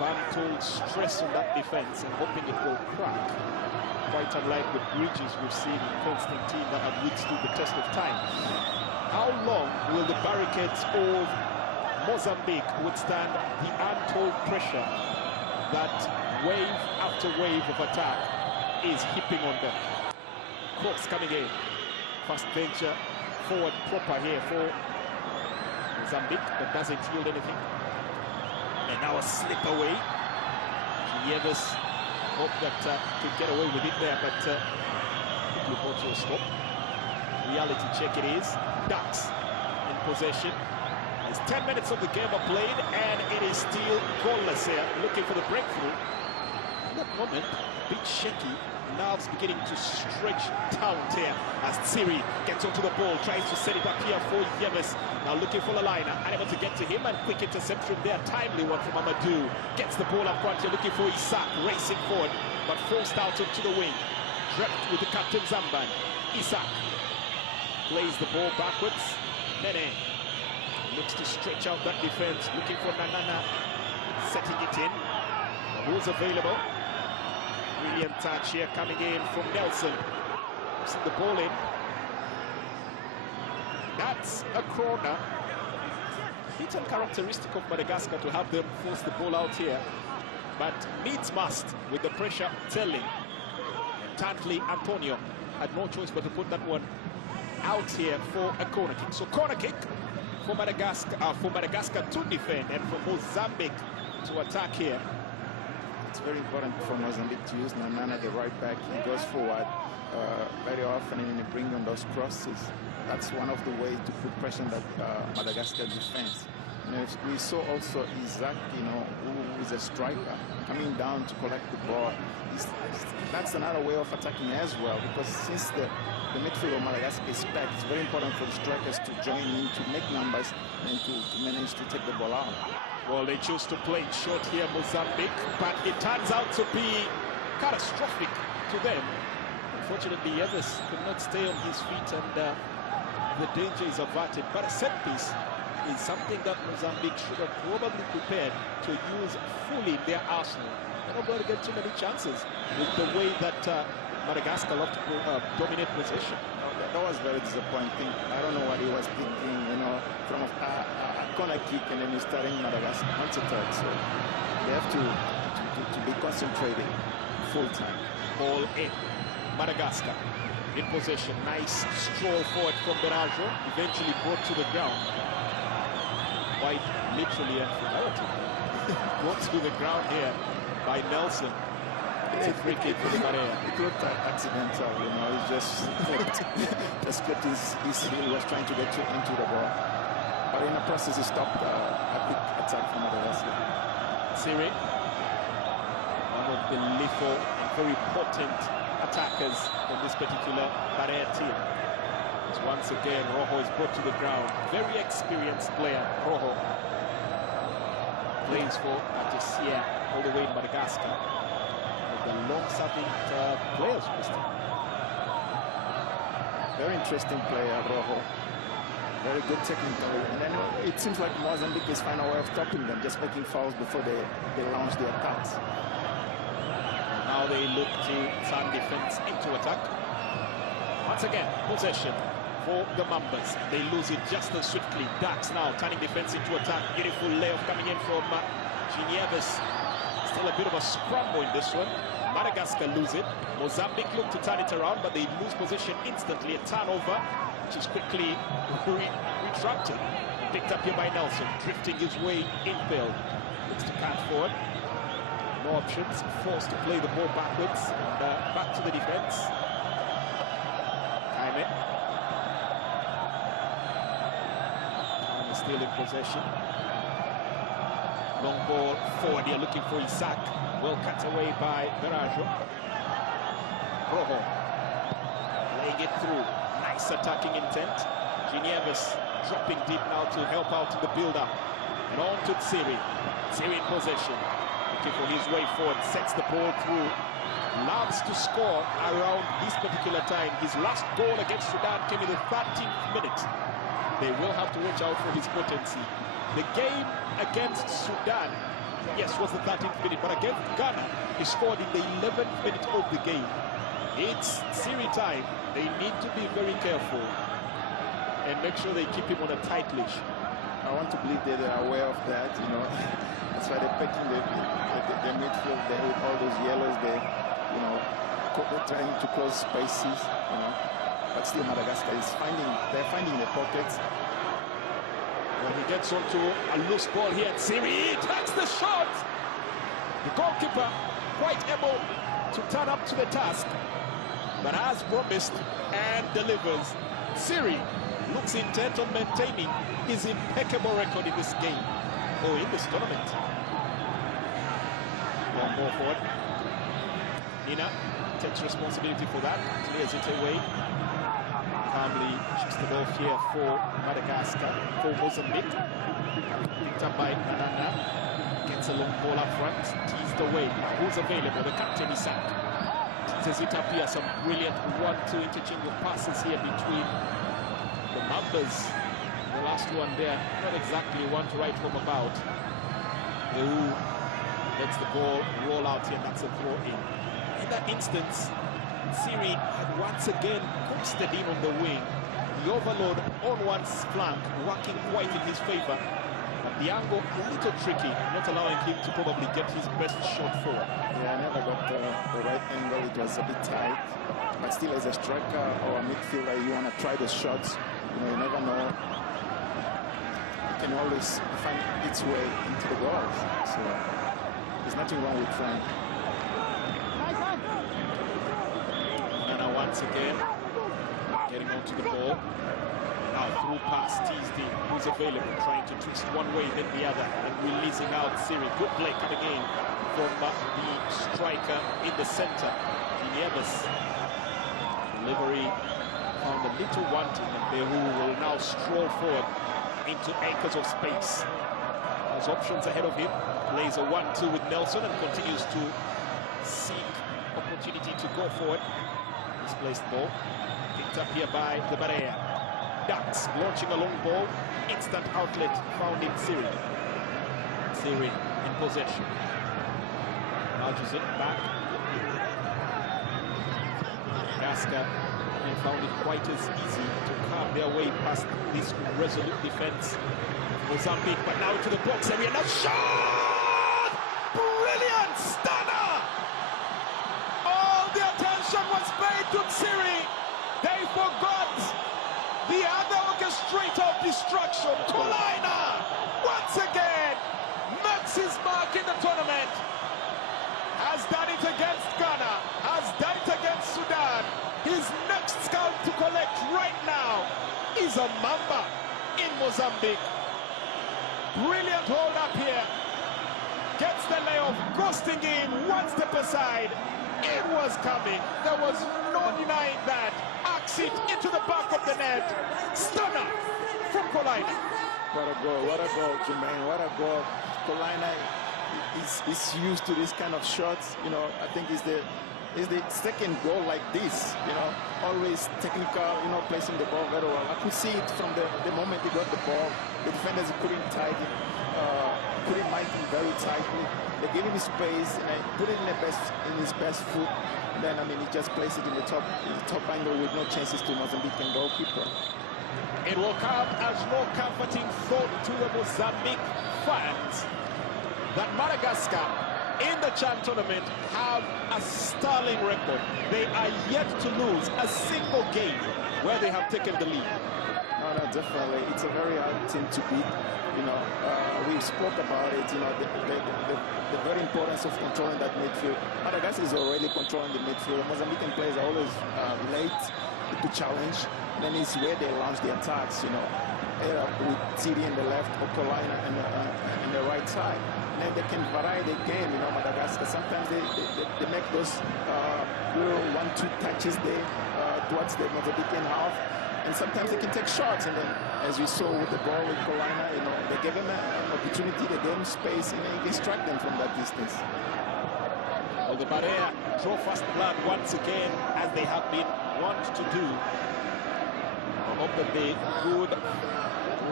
untold stress on that defense and hoping it will crack. Quite unlike the bridges we've seen in Constantine that have withstood the test of time. How long will the barricades of Mozambique withstand the untold pressure that wave after wave of attack is heaping on them? Cross coming in. First venture forward proper here for Mozambique, but doesn't yield anything. And now a slip away. Nieves hope that could get away with it there, but quickly brought to a stop. Reality check it is. Ducks in possession. It's 10 minutes of the game are played, and it is still goalless here. Looking for the breakthrough. In that moment, a bit shaky. Nerves beginning to stretch down here as Tsiri gets onto the ball, tries to set it up here for Yeves. Now looking for Lalina, unable to get to him, and quick interception there. Timely one from Amadou. Gets the ball up front here, looking for Isaac, racing forward, but forced out onto the wing. Drept with the captain Zamban. Isaac plays the ball backwards. Nene looks to stretch out that defense, looking for Nanana, setting it in. Who's available? Brilliant touch here coming in from Nelson. See the ball in. That's a corner. It's uncharacteristic of Madagascar to have them force the ball out here, but needs must with the pressure telling. Tantly Antonio had no choice but to put that one out here for a corner kick. So corner kick for Madagascar to defend, and for Mozambique to attack here. It's very important for Mozambique to use Nanana, the right back. He goes forward very often and he brings on those crosses. That's one of the ways to put pressure on that Madagascar defense. You know, we saw also Isaac, you know, who is a striker, coming down to collect the ball. That's another way of attacking as well, because since the midfield of Madagascar is packed, it's very important for the strikers to join in, to make numbers, and to manage to take the ball out. Well, they choose to play it short here, Mozambique, but it turns out to be catastrophic to them. Unfortunately, Yeves could not stay on his feet, and the danger is averted. But a set piece is something that Mozambique should have probably prepared to use fully in their arsenal. They're not going to get too many chances with the way that Madagascar love to dominate possession. That was very disappointing. I don't know what he was thinking, you know, from a corner kick, and then you're starting Madagascar counter-attack. So they have to be concentrated full time. Ball in. Madagascar in possession. Nice stroll forward from Berajo, eventually brought to the ground. Quite literally and figuratively. Brought to the ground here by Nelson. It's a free kick for the Marea. It looked like accidental, you know, he just kept his heel, was trying to get into the ball. But in the process, he stopped a quick attack from Madagascar. Tsiri, one of the lethal and very potent attackers on this particular Marea team. So once again, Rojo is brought to the ground. Very experienced player, Rojo. Plays for Patesia all the way in Madagascar. The long-serving players, Mr. Very interesting player, Rojo. Very good technically. And then it seems like Mozambique is finding a way of stopping them, just making fouls before they launch their attacks. Now they look to turn defense into attack. Once again, possession for the Mambas. They lose it just as swiftly. Dax now turning defense into attack. Beautiful layoff coming in from Nieves. Still a bit of a scramble in this one. Madagascar lose it. Mozambique look to turn it around, but they lose possession instantly. A turnover, which is quickly retracted. Picked up here by Nelson, drifting his way infield. Looks to cut forward. No options. Forced to play the ball backwards. And back to the defense. Jaime. Jaime still in possession. Long ball forward here, looking for Isaac. Well cut away by Berajo. Rojo laying it through. Nice attacking intent. Nieves dropping deep now to help out in the build-up. And on to Tsiri. Tsiri in possession. Looking for his way forward. Sets the ball through. Loves to score around this particular time. His last goal against Sudan came in the 13th minute. They will have to watch out for his potency. The game against Sudan, yes, was the 13th minute, but against Ghana, he scored in the 11th minute of the game. It's Siri time. They need to be very careful and make sure they keep him on a tight leash. I want to believe that they're aware of that, you know. That's why they're picking the midfield there with all those yellows there, you know, trying to close spaces, you know. But still Madagascar is they're finding the pockets. When he gets onto a loose ball here, Siri takes the shot. The goalkeeper quite able to turn up to the task, but as promised and delivers. Siri looks intent on maintaining his impeccable record in this game, or in this tournament. One more forward. Nina takes responsibility for that, clears it away. Calmly shoots the ball here for Madagascar, for Mozambique. Picked up by Ananda. Gets a long ball up front, teased away. Who's available? The captain, Isak. Teases it up here. Some brilliant 1-2 interchange of passes here between the Mambas. The last one there, not exactly one to write home about. Who lets the ball roll out here, that's a throw in. In that instance, Siri had once again coasted in on the wing. The overload on one flank working quite in his favor. But the angle a little tricky, not allowing him to probably get his best shot forward. Yeah, I never got the right angle. It was a bit tight. But still, as a striker or a midfielder, you want to try the shots. You know, you never know. It can always find its way into the goals. So there's nothing wrong with trying. Once again, getting onto the ball. Now through pass, teased in, who's available, trying to twist one way then the other, and releasing out Siri. Good play coming in from the striker in the center, Nieves. Delivery found a little wanting, and Behu will now stroll forward into acres of space. Has options ahead of him, plays a 1-2 with Nelson and continues to seek opportunity to go forward. Misplaced ball, picked up here by the Barea. Ducks launching a long ball, instant outlet found in Siri. Siri in possession. Nudges it back. Madagascar and found it quite as easy to carve their way past this resolute defense. Mozambique, but now to the box area. Now shot! Brilliant stunner! All the attention was paid to Siri. They forgot the other orchestrator of destruction, Kolaina. Once again, makes his mark in the tournament. Has done it against Ghana, has done it against Sudan. His next scout to collect right now is a Mamba in Mozambique. Brilliant hold up here. Gets the layoff, ghosting in, one step aside. It was coming. There was no denying that. Acts it into the back of the net. Stunner from Kolaina. What a goal, Jermaine. What a goal. Kolaina is used to this kind of shots. You know, I think is the second goal like this. You know, always technical. You know, placing the ball very well. I could see it from the moment he got the ball. The defenders couldn't mark him very tightly. They gave him space and put it in his best foot. And then, I mean, he just placed it in the top angle with no chances to Mozambican goalkeeper. It will come as no comforting thought to the Mozambique fans that Madagascar in the CHAN tournament have a sterling record. They are yet to lose a single game where they have taken the lead. No, definitely. It's a very hard team to beat. You know, we spoke about it, you know, the very importance of controlling that midfield. Madagascar is already controlling the midfield. Mozambican players are always late to challenge. And then it's where they launch the attacks, you know, with TD in the left or Kolaina in the right side. And then they can vary the game, you know, Madagascar. Sometimes they make those little 1-2 touches there towards the Mozambican half. And sometimes they can take shots, and then, as we saw with the ball with Kolaina, you know, they give him an opportunity, they give him space, and then you can strike them from that distance. Well, the Barea draw fast blood once again, as they have been wont to do. I hope that they could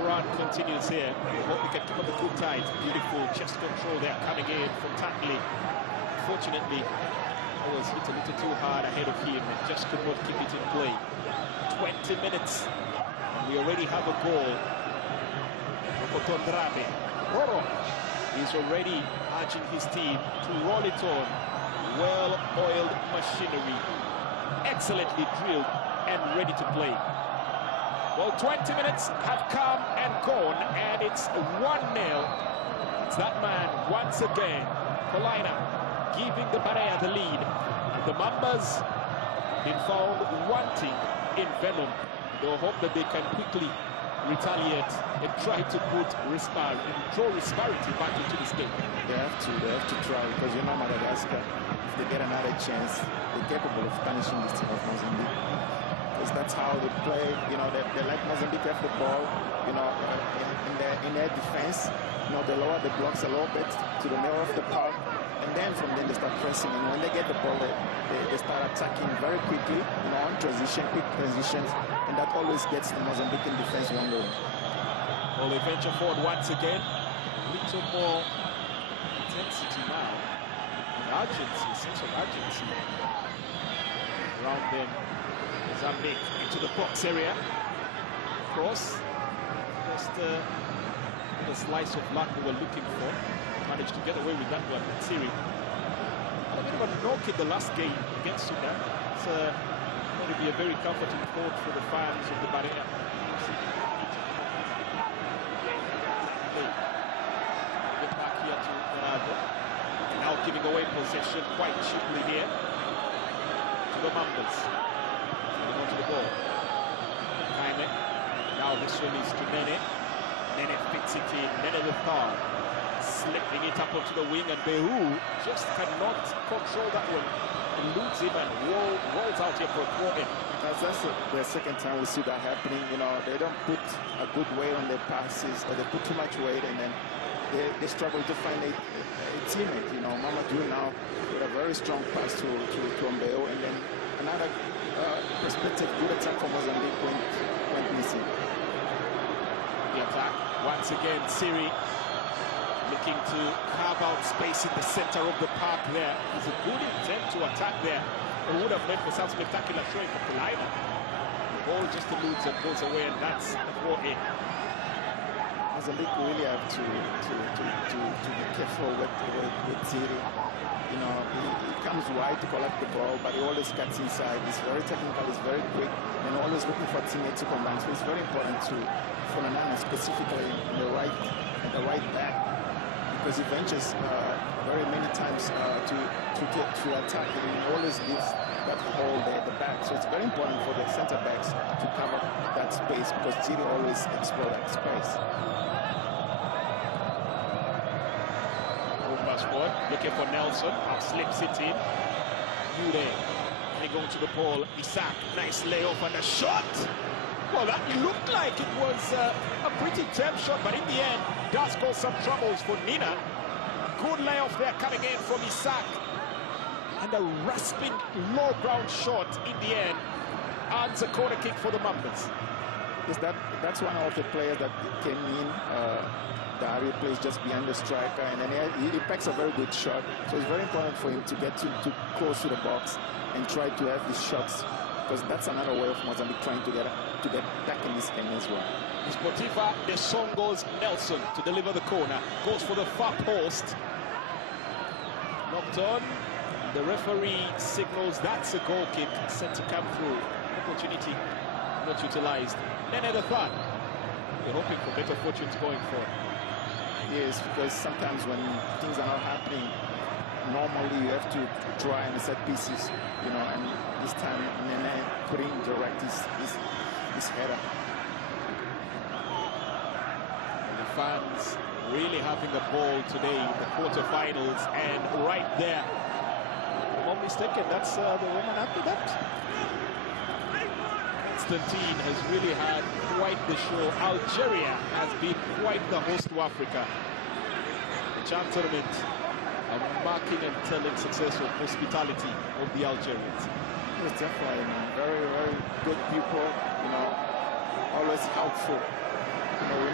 run continues here. We hope we can keep up the good tide. Beautiful chest control there coming in from Tatley. Fortunately, I was hit a little too hard ahead of him and just could not keep it in play. 20 minutes, and we already have a goal. Rokotondrabe. Roro is already urging his team to roll it on. Well-oiled machinery, excellently drilled and ready to play. Well, 20 minutes have come and gone, and it's 1-0. It's that man once again, Polina, giving the Barea the lead. The Mambas been found wanting in venom. They'll hope that they can quickly retaliate and try to put draw disparity back into this game. They have to try, because you know Madagascar, if they get another chance, they're capable of punishing this team of Mozambique. Because that's how they play. You know, they like Mozambique have the ball. You know, in their defense. You know, they lower the blocks a little bit to the middle of the park, and then from then they start pressing. And when they get the ball, they start attacking very quickly. You know, on transition, quick transitions, and that always gets the Mozambican defense wondering. Well, they venture forward once again. A little more intensity now. And urgency, sense of urgency around them. Mozambique into the box area. Cross. Just the slice of luck we were looking for. Managed to get away with that one. Siri. A bit of a knock in the last game against Sudan. It's going to be a very comforting thought for the fans of the Barea. Get back here to Ronaldo. Now giving away possession quite cheaply here to the Mambas. To the ball. Kaine. Now this one is to Nene. Nene fits it in. Nene the third. Slipping it up onto the wing, and Behu just cannot control that one. Eludes him and rolls out here for a throw in. That's the second time we see that happening. You know, they don't put a good weight on their passes, or they put too much weight, and then they struggle to find a teammate. You know, Mamadou now with a very strong pass to Mbeo, and then another prospective good attack for Mozambique went missing. The attack once again. Siri looking to carve out space in the center of the park there. It's a good intent to attack there. It would have made for some spectacular showing for Polina. The ball just eludes and goes away, and that's the throw in. Mozambique really have to be careful with Siri. You know, he comes wide to collect the ball, but he always cuts inside. He's very technical, he's very quick, and always looking for teammates to combine. So it's very important for Nanana, specifically at the right back, because he ventures very many times to attack, and he always leaves that hole there at the back. So it's very important for the center backs to cover that space, because Siri always explores that space. Forward, looking for Nelson, slips it in. Mure, they go to the ball. Isaac, nice layoff and a shot. Well, that looked like it was a pretty tough shot, but in the end, does cause some troubles for Nina. Good layoff there coming in from Isaac. And a rasping low ground shot in the end. Adds a corner kick for the Mambas. Yes, that's one of the players that came in. Dario plays just behind the striker, and then he packs a very good shot. So it's very important for him to get too close to the box and try to have these shots, because that's another way of Mozambique trying to get back in this game as well. Sportiva, the song goes Nelson to deliver the corner. Goes for the far post. Knocked on. The referee signals that's a goal kick set to come through. Opportunity not utilized. Nene the third. They're hoping for better fortunes going forward. Yes, because sometimes when things are not happening, normally you have to try and set pieces, you know, and this time Nene couldn't direct his header. And the fans really having a ball today in the quarterfinals, and right there, if I'm not mistaken, that's the Roman aqueduct. Constantine has really had quite the show. Algeria has been quite the host to Africa. The Chan tournament, a marking and telling successful hospitality of the Algerians. Yes, definitely. Very, very good people, you know, always helpful. we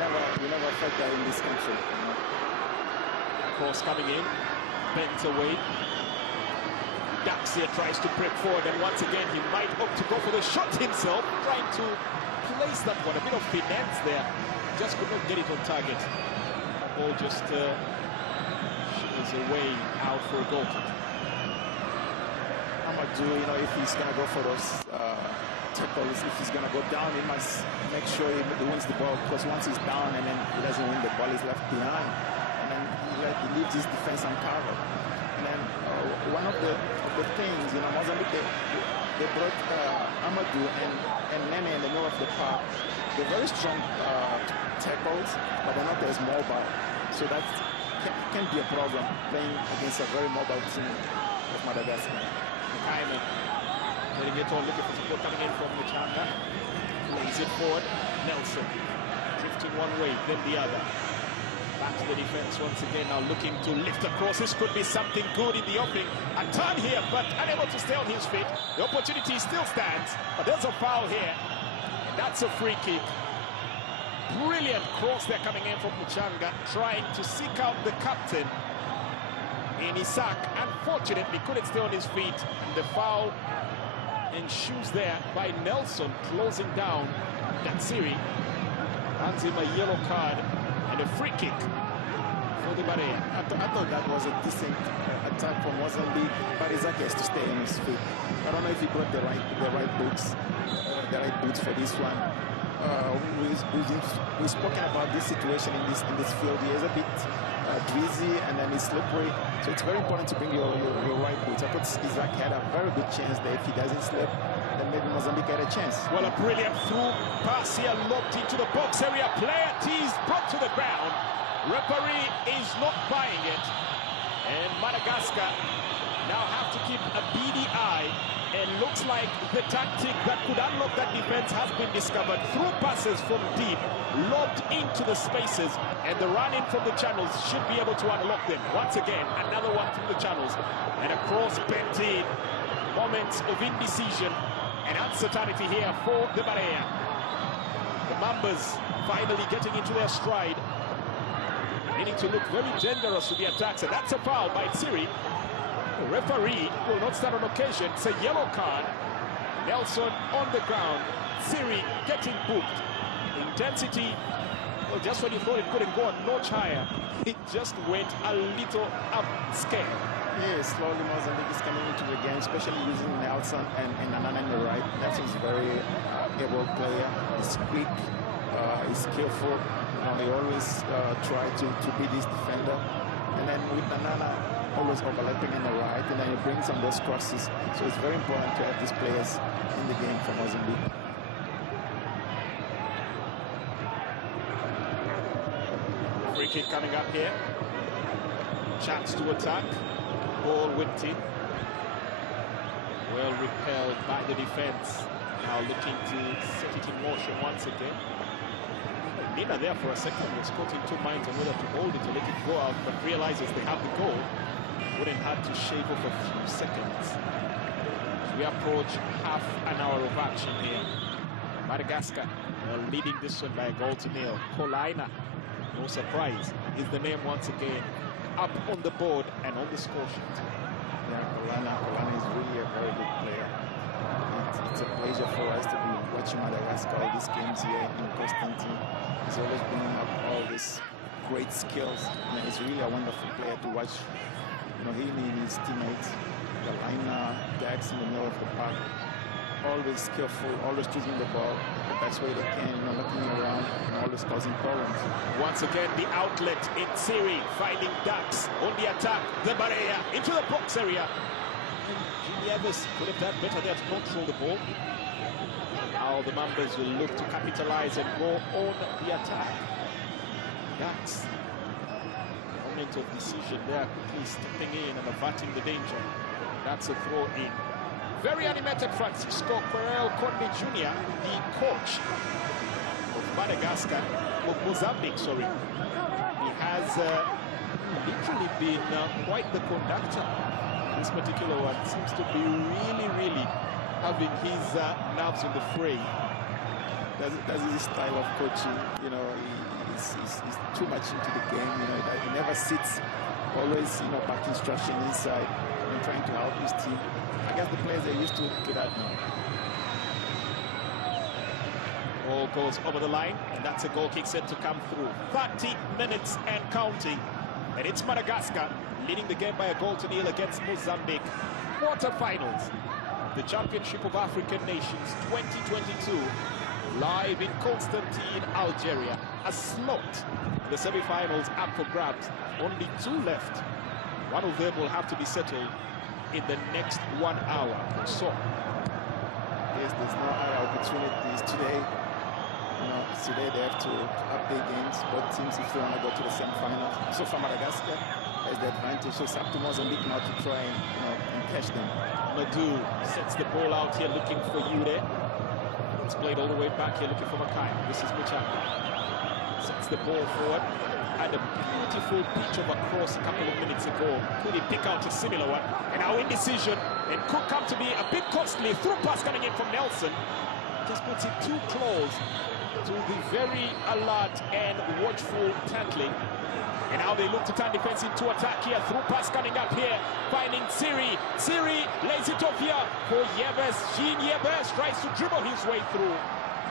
never felt that in this country. Cross coming in, bent away. Daxia tries to break forward, and once again he might opt to go for the shot himself, trying to place that one. A bit of finesse there, just could not get it on target. Ball just is away out for a goal kick. Amadou, if he's gonna go for those tackles, if he's gonna go down, he must make sure he wins the ball, because once he's down and then he doesn't win, the ball is left behind, and then he leaves his defense uncovered. And then one of the things, Mozambique, they brought Amadou and Nene in the middle of the park. They're very strong tackles, but they're not as mobile. So that can be a problem playing against a very mobile team of Madagascar. Hyman letting it on, looking for support coming in from Muchanga. Plays it forward. Nelson drifting one way, then the other. Back to the defense once again, now looking to lift across. This could be something good in the opening. A turn here, but unable to stay on his feet. The opportunity still stands, but there's a foul here. And that's a free kick. Brilliant cross there coming in from Muchanga, trying to seek out the captain in Isaac. Unfortunately, couldn't stay on his feet. The foul ensues there by Nelson, closing down Datsiri. Hands him a yellow card and a free kick for the Barea. I thought that was a decent attack from Mozambique, but Isaac has to stay on his feet. I don't know if he brought the right boots for this one. We've spoken about this situation in this field. He is a bit greasy and then he's slippery, so it's very important to bring your right boots. I thought Isaac had a very good chance there. If he doesn't slip, then maybe Mozambique had a chance. Well, a brilliant through pass here, locked into the box area. Player teased, brought to the ground. Referee is not buying it, and Madagascar now have to keep a beady eye. And looks like the tactic that could unlock that defense has been discovered. Through passes from deep, lobbed into the spaces, and the run in from the channels should be able to unlock them. Once again, another one through the channels, and a cross bent in. Moments of indecision and uncertainty here for the Barea. The Mambas finally getting into their stride, needing to look very dangerous with the attacks, and that's a foul by Tsiri. The referee will not stand on occasion. It's a yellow card. Nelson on the ground. Tsiri getting booked. Intensity, well, just when you thought it couldn't go a notch higher, it just went a little upscale. Yes, slowly Mozambique is coming into the game, especially using Nelson and Nanana in the right. Nelson's very able player. He's quick, he's skillful. He always try to beat his defender. And then with Nanana always overlapping in the right, and then he brings on those crosses. So it's very important to have these players in the game for Mozambique. Free kick coming up here. Chance to attack. Ball whipped in. Well repelled by the defense. Now looking to set it in motion once again. Nina there for a second was caught in two minds on whether to hold it or let it go out, but realizes they have the goal. Wouldn't have to shave off a few seconds. We approach half an hour of action here. Madagascar leading this one by a goal to nil. Kolaina, no surprise, is the name once again up on the board and on the score sheet. Yeah, Kolaina is really a very good player. It's a pleasure for us to be watching Madagascar, all these games here in Constantine. He's always bringing up all these great skills. And he's really a wonderful player to watch. He and his teammates, Kolaina, Dax in the middle of the park, always skillful, always choosing the ball the best way they can, looking around and always causing problems. Once again, the outlet in Tsiri, finding Dax on the attack. The Barea into the box area. Jimmy Evers could have done better there to control the ball. Now the Mambas will look to capitalize and go on the attack. Dax, moment of decision there, quickly stepping in and averting the danger. That's a throw in. Very animated Francisco Querel Conde Jr., the coach of Madagascar, of Mozambique, sorry. He has literally been quite the conductor. This particular one seems to be really having his nerves in the fray. That's his style of coaching. is too much into the game. You know, he never sits. Always, you know, back instruction inside and trying to help his team. I guess the players are used to that now. Ball goes over the line, and that's a goal kick set to come through. 30 minutes and counting. And it's Madagascar leading the game by a 1-0 against Mozambique. Quarterfinals. The Championship of African Nations 2022. Live in Constantine, Algeria. A slot. The semi-finals up for grabs. Only 2 left. One of them will have to be settled in the next 1 hour. So, yes, there's no other opportunities today. You know, today they have to up their games. Both teams, if they want to go to the semi-finals. So for Madagascar, has the advantage. So it's up to Mozambique now to try and, you know, and catch them. Madu sets the ball out here looking for Yure. It's played all the way back here looking for Makai. This is Muchanga. Sets the ball forward. Had a beautiful pitch of a cross a couple of minutes ago. Could he pick out a similar one? And now indecision. It could come to be a bit costly. Through pass coming in from Nelson. Just puts it too close to the very alert and watchful tackling. And now they look to turn defense into attack here. Through pass coming up here. Finding Siri. Siri lays it off here for Yebes. Jean Yebes tries to dribble his way through.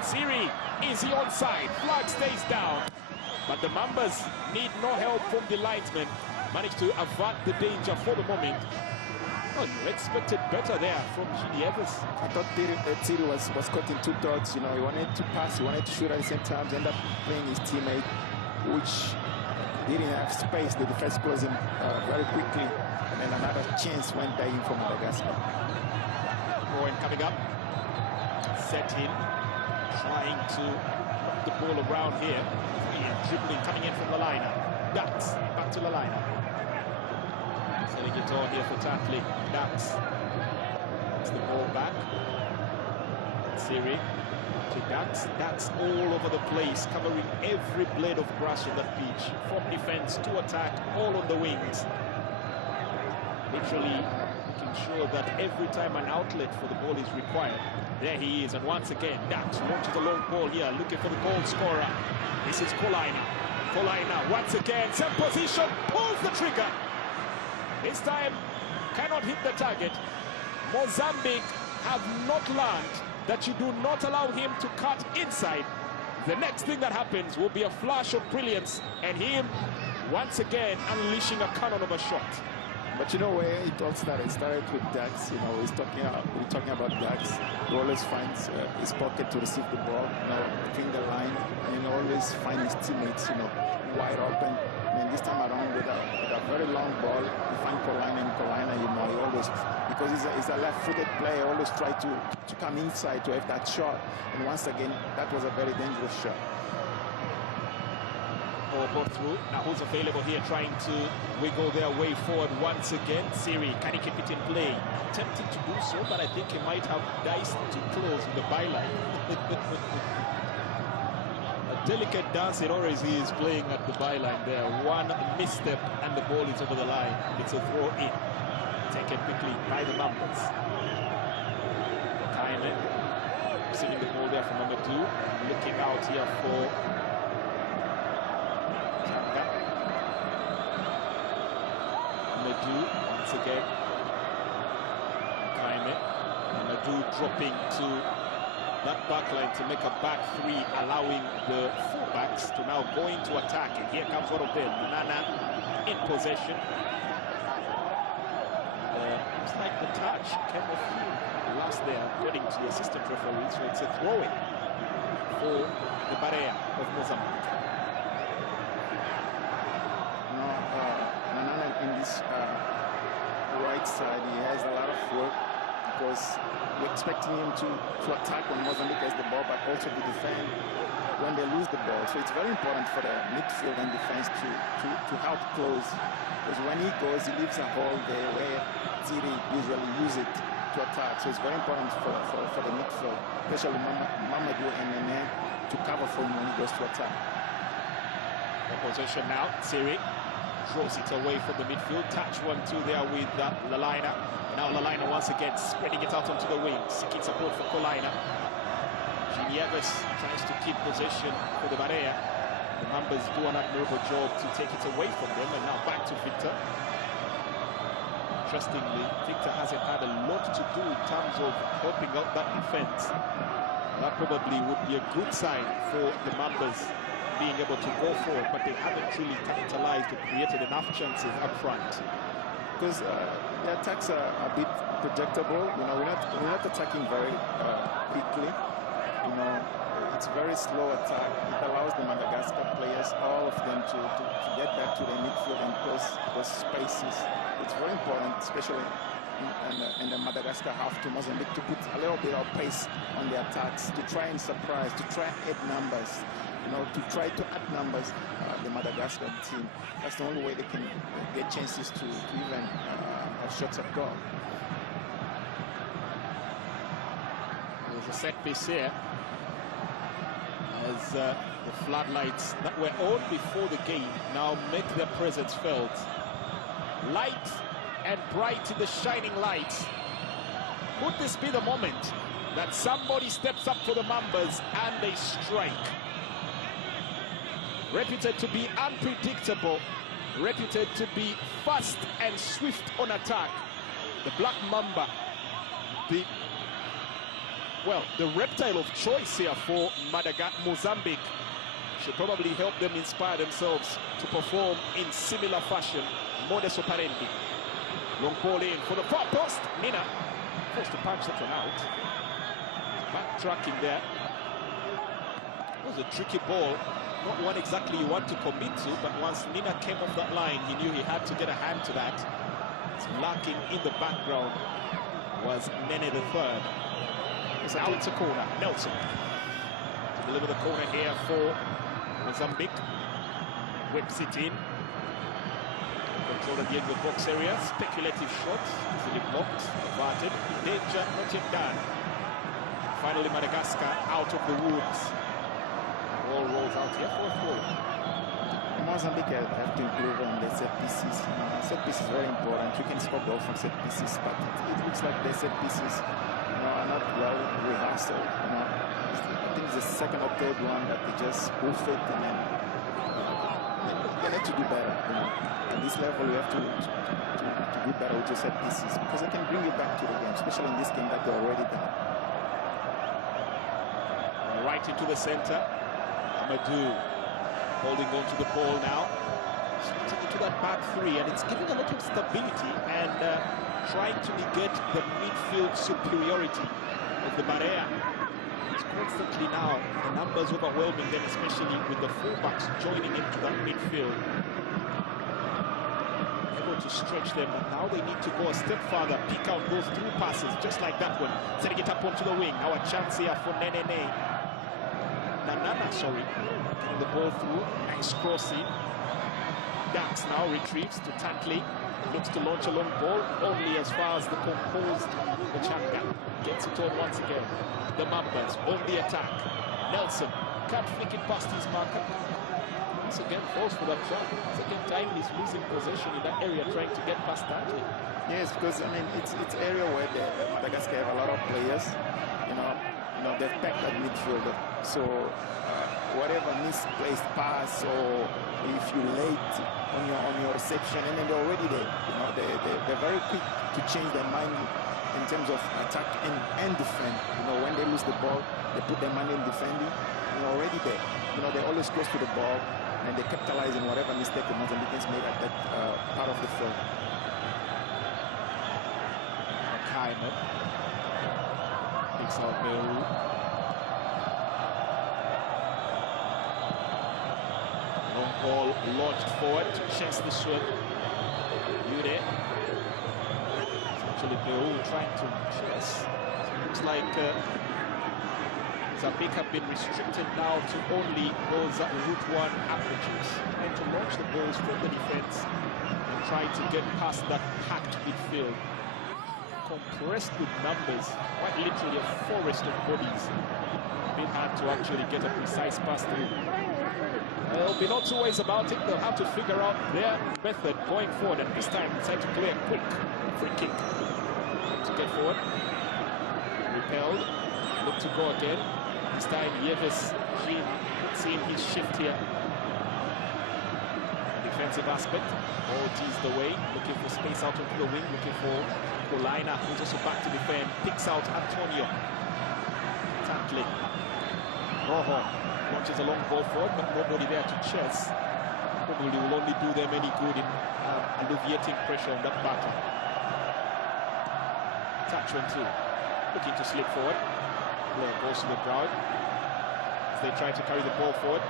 Siri, is he onside? Flag stays down. But the Mambas need no help from the linesmen. Managed to avert the danger for the moment. Oh, you expected better there from Jean Yebes. I thought Tiri was caught in 2 thoughts. You know, he wanted to pass, he wanted to shoot at the same time. Ended up playing his teammate, which didn't have space. The defense closed him very quickly, and then another chance went by him from Madagascar. Rowan coming up, set in, trying to knock the ball around here. Dribbling coming in from the liner. Dax back to the liner. Sending it on here for tackling. Dax. It's the ball back. Siri to Dax. Dax all over the place, covering every blade of grass on that pitch. From defense to attack, all on the wings. Literally making sure that every time an outlet for the ball is required, there he is. And once again, Dax launches a long ball here, looking for the goal scorer. This is Kolaina. Kolaina once again, same position, pulls the trigger. This time, cannot hit the target. Mozambique have not learned that you do not allow him to cut inside. The next thing that happens will be a flash of brilliance, and him once again unleashing a cannon of a shot. But you know where it all started? It started with Dax. You know, we're talking about Dax. He always finds his pocket to receive the ball, you know, between the line, and he always finds his teammates, you know, wide open. And this time around with a very long ball, you find Kolaina, and Kolaina, you know, he always, because he's a left-footed player, always try to come inside to have that shot. And once again, that was a very dangerous shot. Ball through. Now who's available here trying to wiggle their way forward once again? Siri, can he keep it in play? Tempted to do so, but I think he might have diced too close in the byline. A delicate dance it always is playing at the byline there. One misstep and the ball is over the line. It's a throw in. Taken quickly by the Mambas. Kindly receiving the ball there from Amadou. Looking out here for Madu once again. Kaime. Madu dropping to that backline to make a back 3, allowing the fullbacks to now go into attack. And here comes one of them, Nana, in possession. Looks like the touch came off last there, according to the assistant referee. So it's a throw-in for the Barea of Mozambique. In this right side, he has a lot of work because we're expecting him to attack when Mozambique has the ball, but also to defend when they lose the ball. So it's very important for the midfield and defense to help close, because when he goes, he leaves a hole there where Ziri usually use it to attack. So it's very important for the midfield, especially Mamadou and Nene, to cover for him when he goes to attack. In possession now, Ziri draws it away from the midfield. Touch 1-2 there with Lalaina. Now Lalaina once again spreading it out onto the wing, seeking support for Kolaina. Jean Yebes tries to keep possession for the Barea. The Mambas do an admirable job to take it away from them, and now back to Victor. Interestingly, Victor hasn't had a lot to do in terms of helping out that defense. That probably would be a good sign for the Mambas being able to go forward, but they haven't really capitalized or created enough chances up front. Because the attacks are a bit predictable. You know, we're not attacking very quickly. You know, it's very slow attack. It allows the Madagascar players, all of them, to get back to the midfield and close those spaces. It's very important, especially in the Madagascar half, to Mozambique to put a little bit of pace on the attacks, to try and surprise, to try and add numbers. You know, to try to add numbers, the Madagascar team. That's the only way they can get chances to even have shots at goal. There's a set piece here as the floodlights that were on before the game now make their presence felt. Light and bright in the shining light. Could this be the moment that somebody steps up for the Mambas and they strike? Reputed to be unpredictable, reputed to be fast and swift on attack, the Black Mamba, the reptile of choice here for Mozambique, should probably help them inspire themselves to perform in similar fashion. Modus operandi. Long ball in for the far post. Nina forced to punch that one out. Backtracking there. It was a tricky ball. Not one exactly you want to commit to, but once Nina came off that line, he knew he had to get a hand to that. It's lurking in the background was Nene the third. Now it's a corner. Nelson to deliver the corner here for Mozambique. Whips it in. Control at the edge of the box area. Speculative shot. Easily blocked. Averted. Danger not yet done. Finally, Madagascar out of the woods. Ball rolls out here for a goal. Mozambique have to improve on the set pieces. Set pieces is very important. You can score goals from set pieces, but it looks like the set pieces are not well rehearsed. I think it's the second or third one that they just hoof it, and then they need to do better. At this level, you have to do better with your set pieces, because they can bring you back to the game, especially in this game that they're already done. Right into the center. Amadou holding on to the ball now. Switching into that back three, and it's giving a lot of stability and trying to negate the midfield superiority of the Barea. It's constantly now the numbers overwhelming them, especially with the fullbacks joining into that midfield. Able to stretch them, but now they need to go a step further, pick out those through passes, just like that one. Setting it up onto the wing. Now a chance here for Nenene. Nanana, sorry. Getting the ball through. Nice crossing. Dax now retrieves to Tantley. Looks to launch a long ball, only as far as the composed Changa gets it on once again. The Mambas on the attack. Nelson can't flick it past his marker. Once again falls for that trap. Second time he's losing possession in that area, trying to get past Tantley. Yes, because I mean it's area where the Madagascar have a lot of players. They've packed that midfield. So whatever misplaced pass, or if you're late on your reception, and then they're already there. They're very quick to change their mind in terms of attack and defend. When they lose the ball, they put their mind in defending. Already there. They're always close to the ball, and they capitalize on whatever mistake the Mozambicans made at that part of the field. Kaiman picks out Meru. Long ball launched forward to chase this one. Yude. Actually, Meru trying to chase. So it looks like Mozambique have been restricted now to only those route one approaches. Trying to launch the balls from the defense and trying to get past that packed midfield. Compressed with numbers, quite literally a forest of bodies. A bit hard to actually get a precise pass through. There'll be no two ways about it. They'll have to figure out their method going forward, and this time decide to play a quick free kick to get forward. Repelled, look to go again. This time Yves Jean seeing his shift here. defensive aspect. Ortiz the way, looking for space out onto the wing, looking for Colina, who's also back to defend. Picks out Antonio. Tackling. Rojo launches a long ball forward, but nobody there to chase. Probably will only do them any good in alleviating pressure on that batter. Touch 1-2. Looking to slip forward. Blair goes to the ground as they try to carry the ball forward.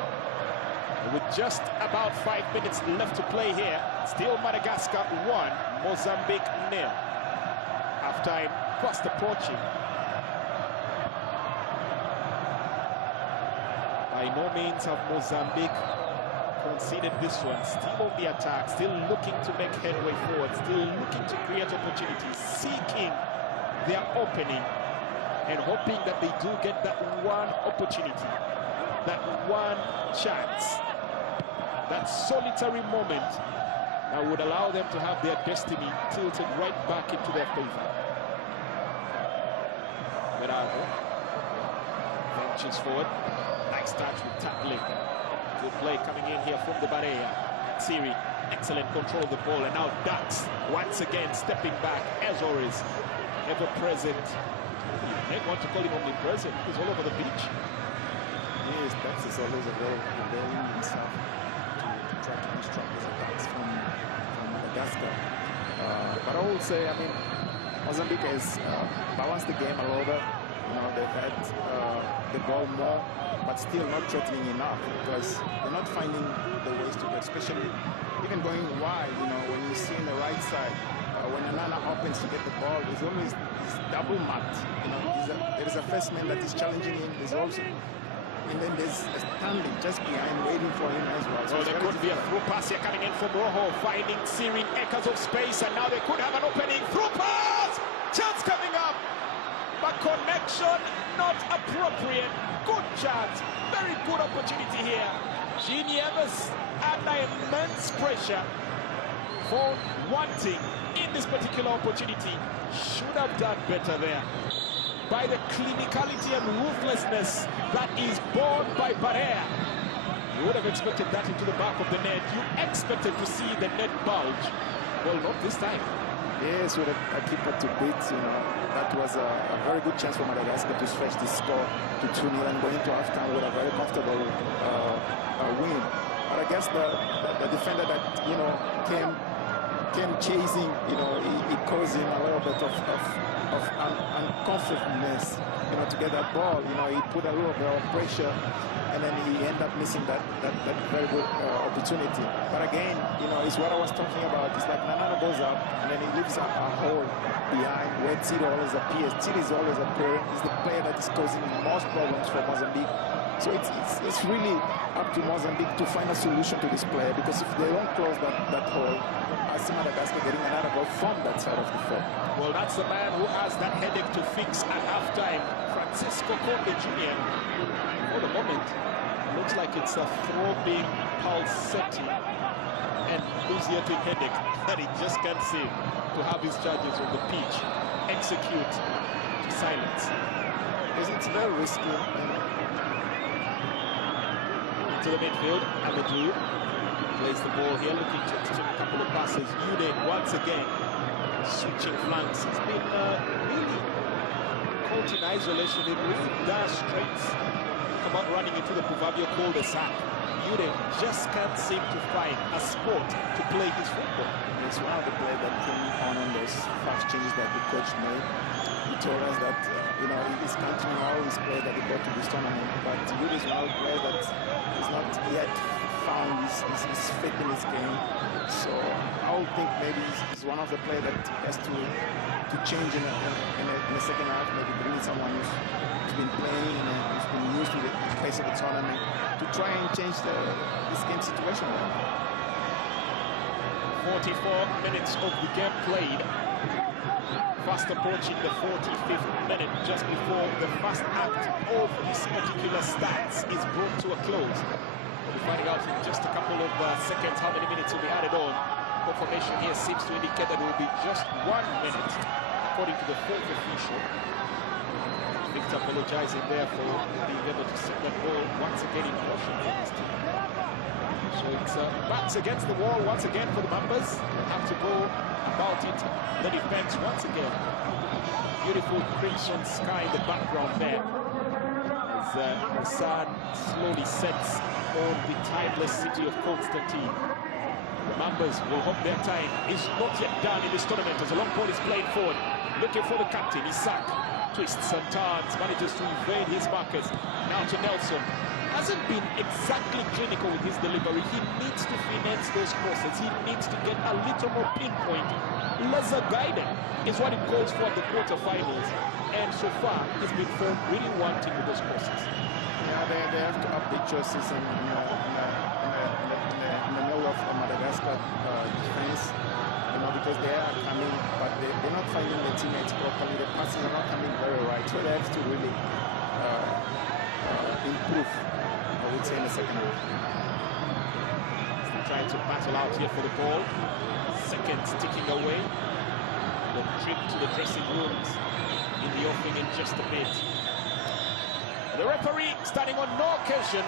With just about 5 minutes left to play here, still Madagascar 1, Mozambique 0. Half-time fast approaching. By no means have Mozambique conceded this one. Still on the attack, still looking to make headway forward, still looking to create opportunities, seeking their opening and hoping that they do get that one opportunity, that one chance, that solitary moment that would allow them to have their destiny tilted right back into their favor. Berardo ventures forward. Nice touch with tackling. Good play coming in here from the Barea. Siri, excellent control of the ball, and now Dax once again stepping back as always, ever present. They want to call him omnipresent. He's all over the pitch. Yes, Dax is always availing himself to try to construct his attacks from Madagascar. But I will say, I mean, Mozambique has balanced the game a little bit. You know, they've had the ball more, but still not threatening enough because they're not finding the ways to get, especially even going wide. You know, when you see on the right side, when Anana opens to get the ball, there's always this double marked. You know, there is a first man that is challenging him. There's also, and then there's a standing just behind, waiting for him as well. So there could be a through pass here coming in from Rojo, finding Siri acres of space, and now they could have an opening. Through pass, chance coming up, but connection not appropriate. Good chance, very good opportunity here. Genie Evers under immense pressure for wanting in this particular opportunity. Should have done better there. By the clinicality and ruthlessness that is born by Barea. You would have expected that into the back of the net. You expected to see the net bulge. Well, not this time. Yes, with a keeper to beat, you know, that was a very good chance for Madagascar to stretch this score to 2-0 and go into halftime with a very comfortable win. But I guess the defender that, you know, came chasing, you know, he caused him a little bit of uncomfortableness, you know, to get that ball. You know, he put a little bit of pressure, and then he ended up missing that very good opportunity. But again, you know, it's what I was talking about. It's like Nanana goes up, and then he leaves a hole behind where Tito always appears. Tito is always appearing. He's the player that is causing most problems for Mozambique. So it's really up to Mozambique to find a solution to this player, because if they don't close that hole, I see Madagascar getting another goal from that side of the field. Well, that's the man who has that headache to fix at halftime, Francisco Conde Jr. For the moment, looks like it's a throbbing, pulsating, and nauseating headache that he just can't seem to have his judges on the pitch execute to silence. Because it's very risky. To the midfield, Amadou plays the ball here, looking to a couple of passes. Ude once again switching flanks. He's been really caught in isolation in really dire straits. Come out running into the proverbial cul-de-sac. Ude just can't seem to find a spot to play his football. It's one of the players that came on those fast changes that the coach made. He told us that you know, he's counting all his players that he brought to this tournament, but Ude is one of the players that is not yet found his fit in his game. So I would think maybe he's one of the players that has to change in the second half, maybe bring someone who's been playing and who's been used to the pace of the tournament to try and change this game situation. 44 minutes of the game played. Fast approaching the 45th minute, just before the first act of this particular stats is brought to a close. We'll be finding out in just a couple of seconds how many minutes will be added on. Confirmation here seems to indicate that it will be just 1 minute, according to the fourth official. Victor apologizing there for being able to set that ball once again in motion for his team. So it's backs against the wall once again for the Mambas. They have to go about it. The defense once again. Beautiful crimson sky in the background there. As the sun slowly sets on the timeless city of Constantine. The Mambas will hope their time is not yet done in this tournament as a long ball is played forward. Looking for the captain, Isaac. Twists and turns, manages to evade his markers. Now to Nelson. Hasn't been exactly clinical with his delivery. He needs to finesse those crosses. He needs to get a little more pinpoint. Laser guided is what it calls for at the quarterfinals. And so far, he's been found really wanting with those crosses. Yeah, they have to up the choices in the middle of Madagascar defense. You know, because they are coming, but they're not finding the teammates properly. The passes are not coming very right. So they have to really improve, I would say, in the second half. Still trying to battle out here for the ball. Seconds ticking away. The trip to the dressing rooms in the offing in just a bit. The referee standing on no occasion.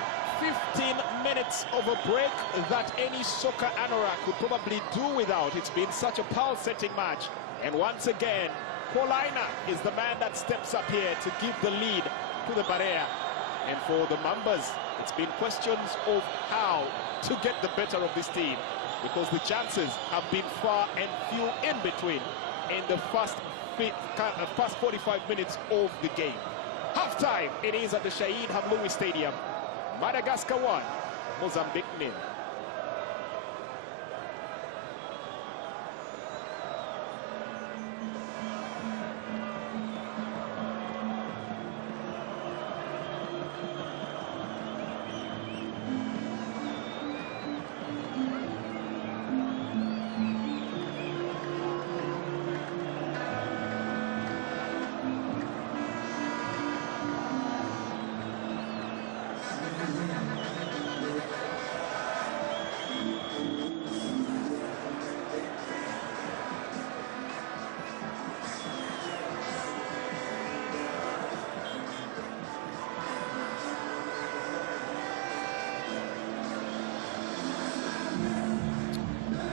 15 minutes of a break that any soccer anorak could probably do without. It's been such a pulsating match. And once again, Paulina is the man that steps up here to give the lead to the Barea. And for the Mambas, it's been questions of how to get the better of this team, because the chances have been far and few in between in the first 45 minutes of the game. Half-time, it is at the Shahid Hamloui Stadium. Madagascar 1, Mozambique 0.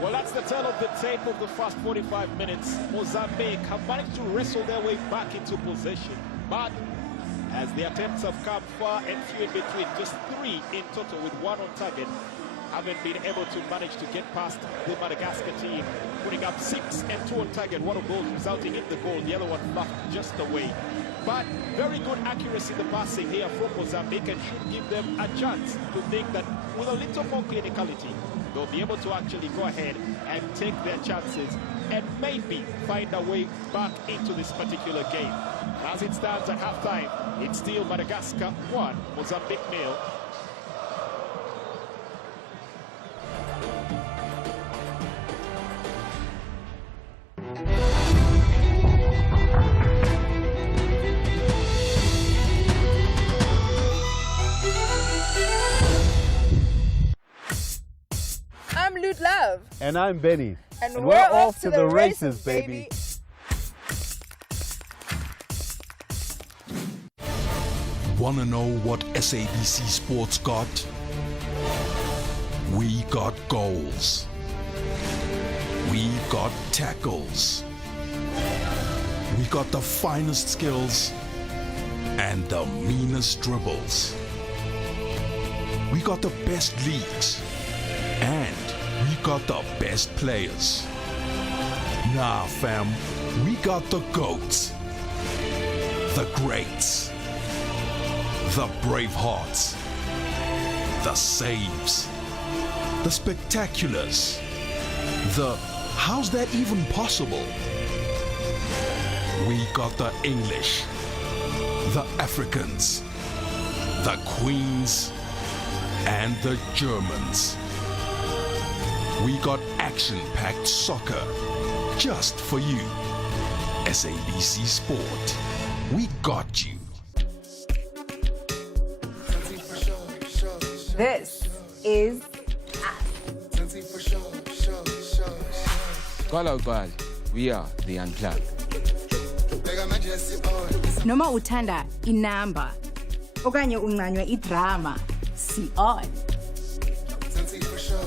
Well, that's the tale of the tape of the first 45 minutes. Mozambique have managed to wrestle their way back into possession. But as the attempts have come far and few in between, just 3 in total with 1 on target, haven't been able to manage to get past the Madagascar team, putting up 6 and 2 on target, one of those resulting in the goal, the other one fluffed just away. But very good accuracy in the passing here from Mozambique, and should give them a chance to think that with a little more clinicality, they'll be able to actually go ahead and take their chances and maybe find a way back into this particular game. As it stands at halftime, it's still Madagascar 1, Mozambique 0. Love. And I'm Benny. And we're off to the races, baby. Wanna know what SABC Sports got? We got goals. We got tackles. We got the finest skills and the meanest dribbles. We got the best leagues. And we got the best players. Nah, fam, we got the GOATs, the greats, the bravehearts, the saves, the spectaculars, the how's that even possible? We got the English, the Africans, the Queens, and the Germans. We got action-packed soccer just for you. SABC Sport. We got you. This is Call out ball. We are the Unplugged. Noma uthanda inamba okanye uncanywe idrama, si on.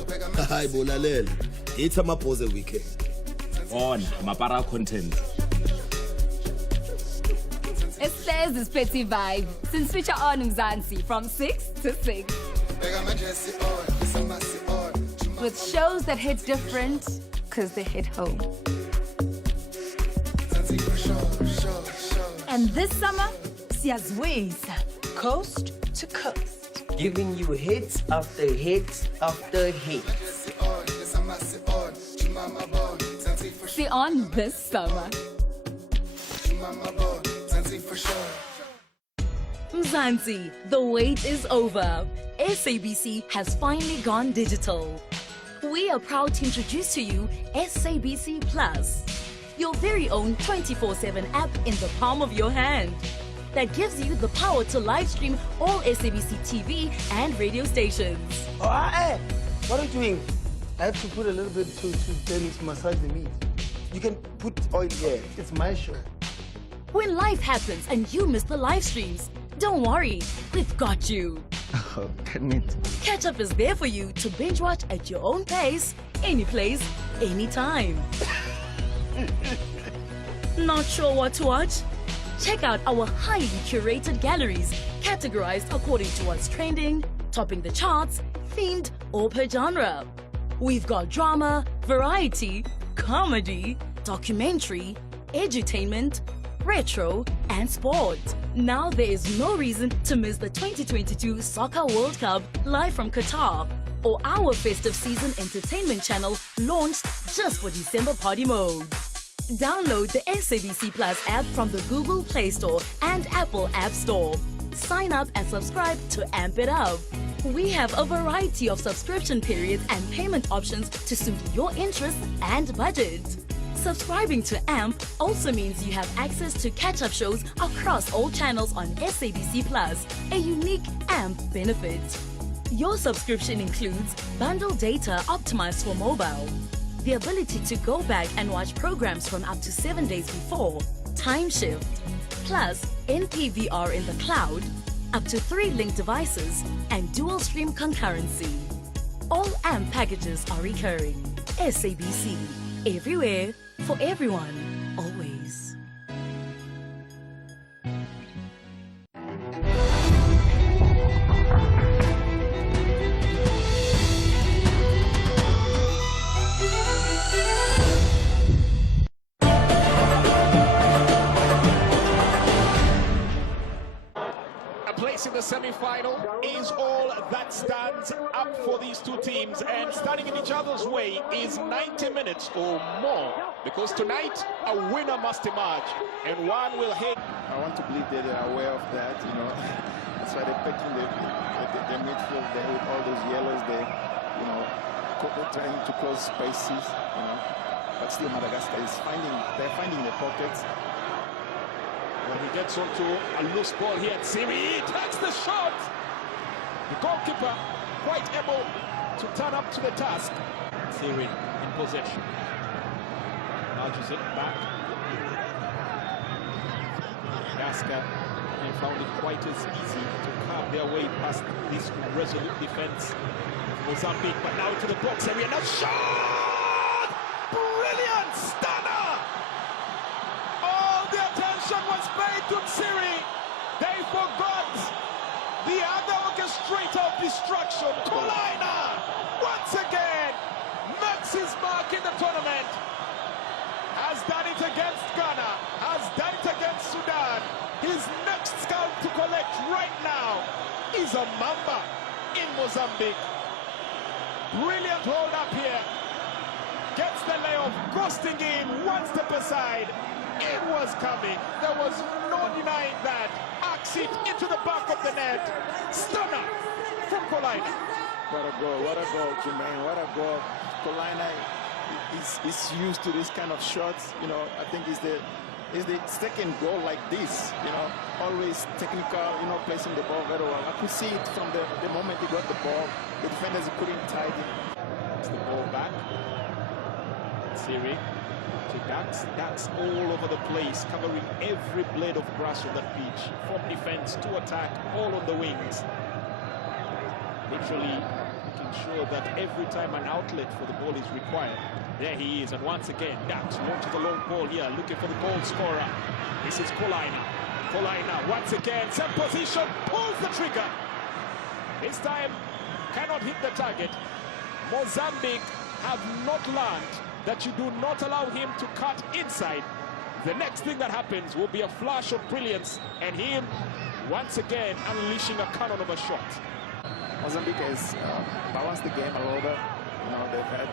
Hayi bolalela. It's amaphoze weekend. On Mapara content. It's this pretty vibe. Since switch on Mzansi from 6 to 6. With shows that hit different, cause they hit home. And this summer, siyazwisa, coast to coast. Giving you hits after hits after hits. See on this summer. Mzansi, the wait is over. SABC has finally gone digital. We are proud to introduce to you SABC Plus, your very own 24/7 app in the palm of your hand that gives you the power to live stream all SABC TV and radio stations. Oh, hey, what are you doing? I have to put a little bit to then massage the meat. You can put oil here. It's my show. When life happens and you miss the live streams, don't worry, we've got you. Oh, goodness. Catch Up is there for you to binge watch at your own pace, any place, anytime. Not sure what to watch? Check out our highly curated galleries, categorized according to what's trending, topping the charts, themed or per genre. We've got drama, variety, comedy, documentary, edutainment, retro, and sport. Now there is no reason to miss the 2022 Soccer World Cup live from Qatar, or our festive season entertainment channel launched just for December party mode. Download the SABC Plus app from the Google Play Store and Apple App Store. Sign up and subscribe to amp it up. We have a variety of subscription periods and payment options to suit your interests and budget. Subscribing to AMP also means you have access to catch-up shows across all channels on SABC Plus, a unique AMP benefit. Your subscription includes bundle data optimized for mobile, the ability to go back and watch programs from up to 7 days before, time shift, plus NPVR in the cloud, up to 3 linked devices, and dual stream concurrency. All AMP packages are recurring. SABC, everywhere, for everyone, always. In the semi-final is all that stands up for these two teams, and standing in each other's way is 90 minutes or more, because tonight a winner must emerge and one will hit. I want to believe that they're aware of that, you know. That's why they're picking the midfield there with all those yellows there, you know, trying to close spaces, you know. But still Madagascar is they're finding the pockets. When he gets onto a loose ball here at Siri, he takes the shot. The goalkeeper quite able to turn up to the task. Siri in possession. Nudges it back. Madagascar found it quite as easy to carve their way past this resolute defense. Mozambique, but now into the box area. Now shot! Brilliant stunner! All the attention was paid to Siri. They forgot the other orchestrator of destruction, Kolaina. Once again, makes his mark in the tournament. Has done it against Ghana, has done it against Sudan. His next scout to collect right now is a Mamba in Mozambique. Brilliant hold up here. Gets the layoff, ghosting in, one step aside. It was coming. There was no denying that. Arcs it into the back of the net. Stunner from Kolaina. What a goal, Jermaine. What a goal. Kolaina is used to this kind of shots. You know, I think is the second goal like this. You know, always technical. You know, placing the ball very well. I could see it from the moment he got the ball. The defenders couldn't tidy. It's the ball back. Siri. That's all over the place, covering every blade of grass on that pitch. From defense to attack, all on the wings. Literally making sure that every time an outlet for the ball is required, there he is. And once again, Dax launches a long ball here, looking for the goal scorer. This is Kolaina. Kolaina, once again, same position, pulls the trigger. This time, cannot hit the target. Mozambique have not learned that you do not allow him to cut inside. The next thing that happens will be a flash of brilliance, and him, once again, unleashing a cannon of a shot. Mozambique has balanced the game a little bit. You know, they've had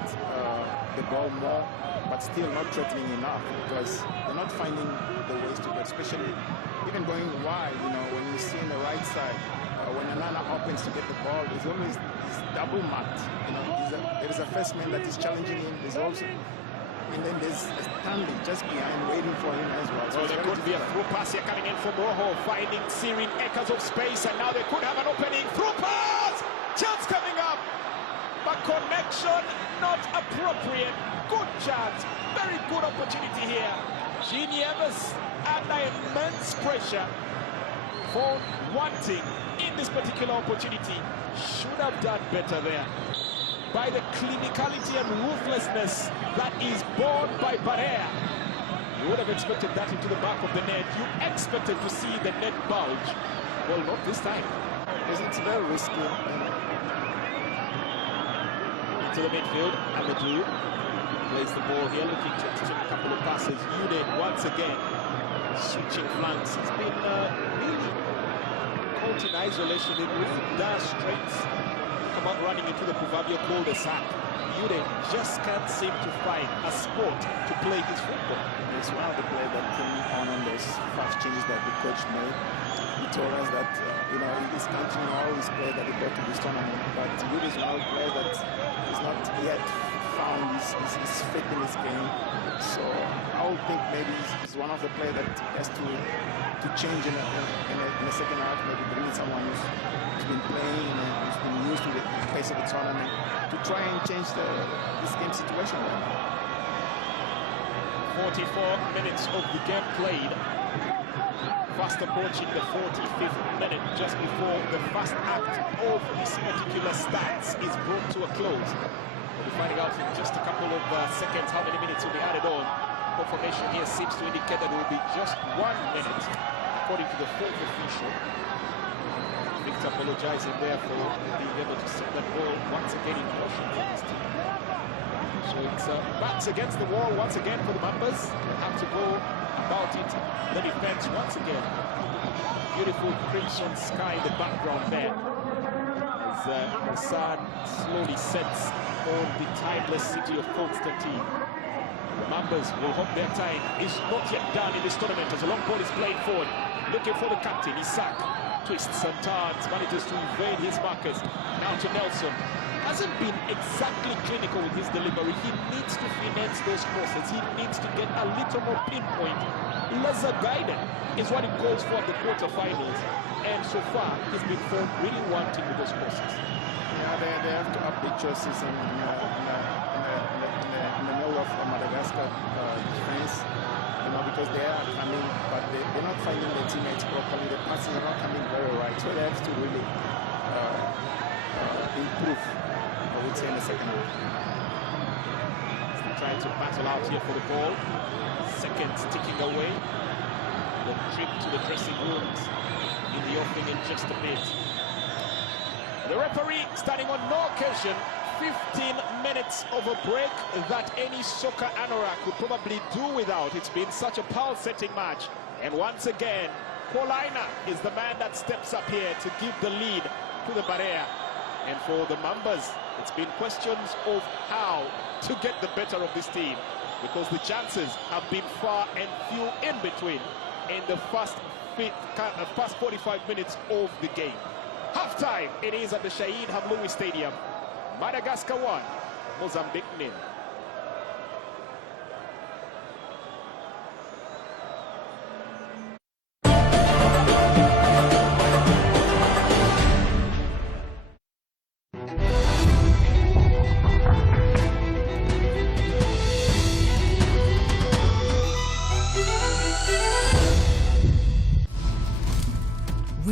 the ball more, but still not threatening enough because they're not finding the ways to get, especially even going wide. You know, when you see on the right side, when Anana opens to get the ball, there's always this double marked. You know, there is a first man that is challenging him. There's also, and then there's a standing just behind, waiting for him as well. So there could be a through pass here coming in from Rojo, finding Sirin acres of space, and now they could have an opening. Through pass! Chance coming up! But connection not appropriate. Good chance. Very good opportunity here. Genie Evers under immense pressure for wanting in this particular opportunity. Should have done better there. By the clinicality and ruthlessness that is borne by Barrea. You would have expected that into the back of the net. You expected to see the net bulge. Well, not this time. Because it's very risky. To the midfield, Amadou plays the ball here, looking to exchange a couple of passes. Ude once again switching flanks. He's been really caught in isolation in really dire straits. Come out running into the proverbial cul-de-sac. Ude just can't seem to find a spot to play his football. It's one of the players that came on those fast changes that the coach made. He told us that you know, he's counting all his players that he brought to this tournament, but Ude is one of the players that is not yet found his fit in this game. So I would think maybe he's one of the players that has to change in the second half, maybe bring in someone who's been playing and who's been used to the pace of the tournament to try and change this game situation. 44 minutes of the game played. Fast approaching the 45th minute, just before the first act of this particular stats is brought to a close. We'll be finding out in just a couple of seconds how many minutes will be added on. Confirmation here seems to indicate that it will be just 1 minute, according to the fourth official. Victor apologizing there for being able to set that ball once again in motion for his team. So it's backs against the wall once again for the Mambas. They have to go about it. The defense once again. Beautiful crimson sky in the background there. As the sun slowly sets on the timeless city of Constantine. The Mambas will hope their time is not yet done in this tournament as a long ball is played forward. Looking for the captain, Isaac. Twists and turns, manages to evade his markers. Now to Nelson. Hasn't been exactly clinical with his delivery. He needs to finesse those crosses. He needs to get a little more pinpoint. Laser guided is what he calls for at the quarterfinals. And so far, he's been found really wanting with those crosses. Yeah, they have to up the choices in the middle of Madagascar defense. You know, because they are coming, but they're not finding their teammates properly. The passes are not coming very right. So they have to really improve, I would say, in the second half. Still trying to battle out here for the ball. Seconds ticking away. The trip to the dressing rooms in the offing in just a bit. The referee standing on no occasion. 15 minutes of a break that any soccer anorak could probably do without. It's been such a pulsating match. And once again, Kolaina is the man that steps up here to give the lead to the Barrea. And for the Mambas, it's been questions of how to get the better of this team, because the chances have been far and few in between in the first 45 minutes of the game. Half-time, it is at the Shahid Hamloui Stadium. Madagascar 1, Mozambique 0.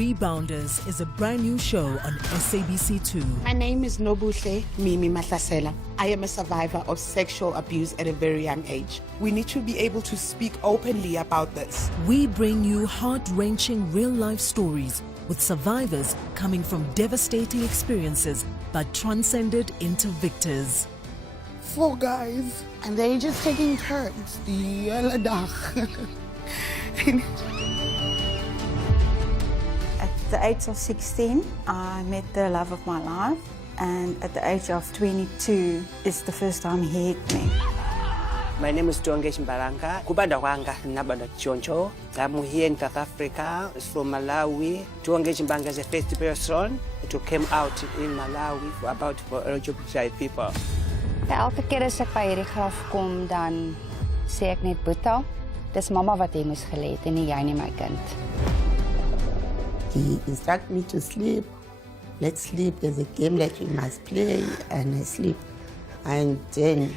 Rebounders is a brand new show on SABC2. My name is Nobuhle Mimi Mahlasela. I am a survivor of sexual abuse at a very young age. We need to be able to speak openly about this. We bring you heart-wrenching real-life stories with survivors coming from devastating experiences but transcended into victors. 4 guys, and they're just taking turns. The yellow dog. At the age of 16, I met the love of my life, and at the age of 22, it's the first time he hit me. My name is Tuangesh Mbaranga. Kubanda kwanga nabanda choncho. I'm here in South Africa, from Malawi. Tuangesh Mbaranga is the first person to come out in Malawi for LGBT people. Elke keer as ek by hierdie graf kom, dan sê ek net Boeta, dis mamma wat jy moes gelê het en nie jy nie, my kind. He instructed me to sleep. Let's sleep. There's a game that we must play, and I sleep. And then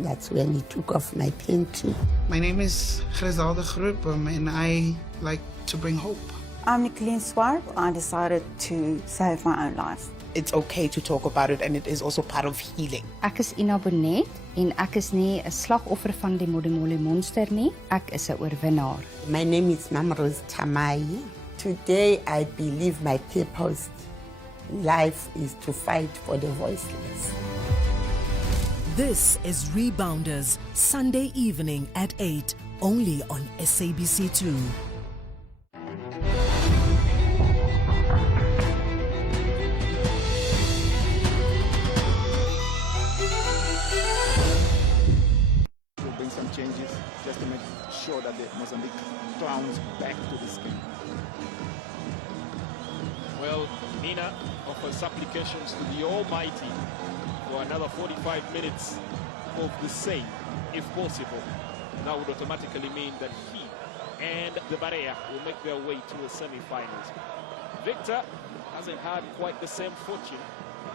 that's when he took off my pen too. My name is Griselda Groep, and I like to bring hope. I'm Nicolene Swart. I decided to save my own life. It's okay to talk about it, and it is also part of healing. Ek is Ina Bonnet en ek is nie 'n slagoffer van die Modimolle monster nie. Ek is 'n oorwinnaar. My name is Mamrose Tamai. Today I believe my purpose in life is to fight for the voiceless. This is Rebounders, Sunday evening at 8, only on SABC2. Changes just to make sure that the Mozambique clowns back to this game. Well, Nina offers supplications to the Almighty for another 45 minutes of the same, if possible. That would automatically mean that he and the Barea will make their way to the semi-finals. Victor hasn't had quite the same fortune,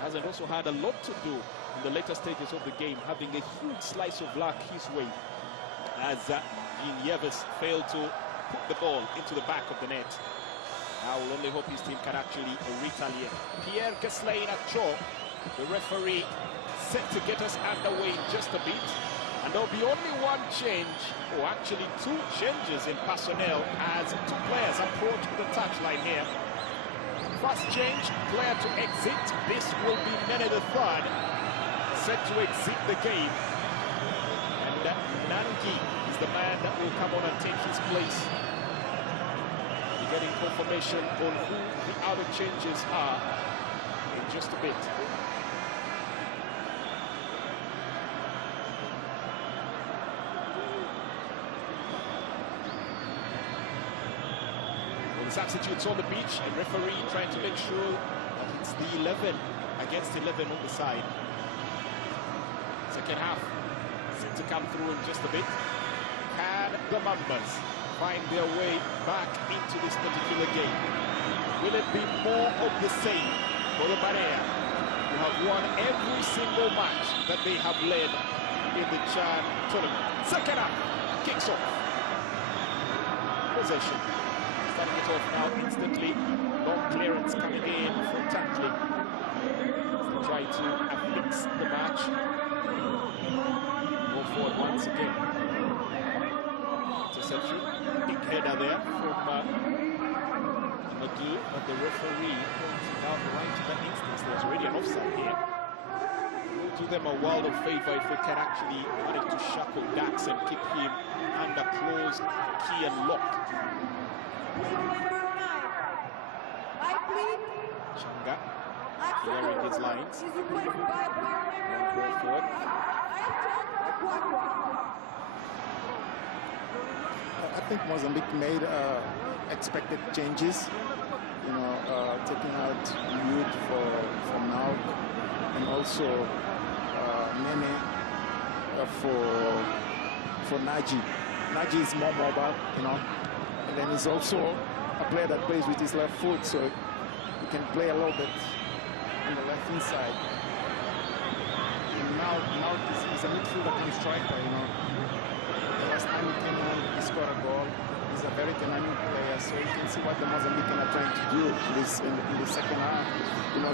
hasn't also had a lot to do in the later stages of the game, having a huge slice of luck his way, as Yeves failed to put the ball into the back of the net. I will only hope his team can actually retaliate. Pierre Kesslain at Cho, the referee, set to get us underway in just a bit. And there'll be only one change, or actually 2 changes in personnel as 2 players approach the touchline here. First change, player to exit. This will be Nene the third, set to exit the game. And Nangi is the man that will come on and take his place. We're getting confirmation on who the other changes are in just a bit. Well, the substitutes on the beach, and referee trying to make sure that it's the 11 against 11 on the side. Second half set to come through in just a bit. Can the Mambas find their way back into this particular game? Will it be more of the same for the Barea, who have won every single match that they have led in the Chan tournament? Second half kicks off. Possession. Starting it off now instantly. Long clearance coming in from tackling. To try to affix the match. Go forward once again. Interception. Big header there from McGee, but the referee pointed out right to that instance. There's already an offside here. We'll do them a world of favour if we can actually manage to shackle Dax and keep him under close key and lock. Changa clearing his lines. One forward. I think Mozambique made expected changes, you know, taking out Youth for now, and also Nene for Naji. Naji is more mobile, you know, and then he's also a player that plays with his left foot, so he can play a little bit on the left hand side. And now he's a midfielder and striker, you know. The last time he came on, he scored a goal. He's a very dynamic player, so So you can see what the Mozambican are trying to do in the second half.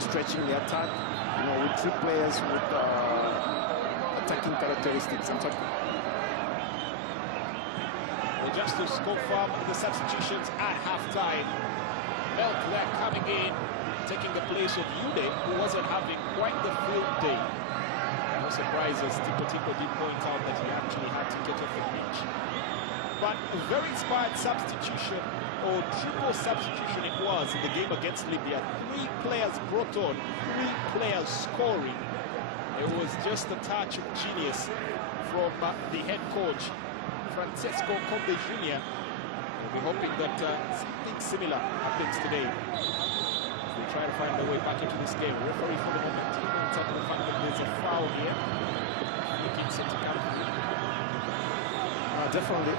Stretching the attack. With 3 players with attacking characteristics. Well, just to confirm the substitutions at halftime. Milk there coming in, taking the place of Yude, who wasn't having quite the field day. No surprises, Tipo did point out that he actually had to get off the pitch. But a very inspired substitution, or triple substitution it was in the game against Libya. 3 players brought on, 3 players scoring. It was just a touch of genius from the head coach, Francesco Conde Jr. We'll be hoping that something similar happens today. We try to find a way back into this game. Referee for the moment, on top of the fact that there's a foul here. Looking set to come. Definitely,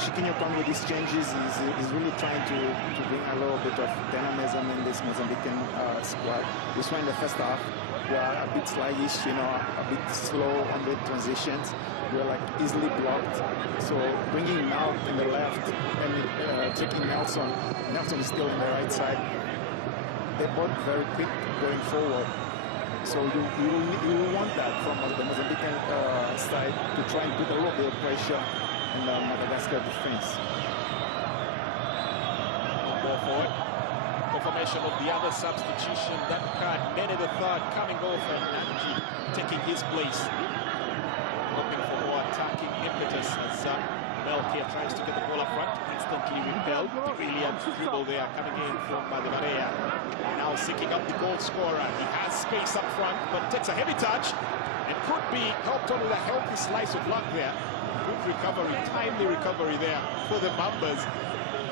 Chiquinho Kong with these changes is really trying to bring a little bit of dynamism in this Mozambican squad. We saw in the first half, we are a bit sluggish, a bit slow on the transitions. We were like easily blocked. So bringing Mal in the left and taking Nelson. Nelson is still on the right side. They're both very quick going forward. So you want that from the Mozambican side to try and put a little bit of pressure on the Madagascar defense. Ball forward. Confirmation of the other substitution. That card, Nene the third coming off and Nanji taking his place. Looking for more attacking impetus as Melk here tries to get the ball up front. Instantly repelled. Brilliant dribble there coming in from the Barea. Now seeking up the goal scorer. He has space up front, but takes a heavy touch and could be helped on with a healthy slice of luck there. Good recovery, timely recovery there for the Mambas.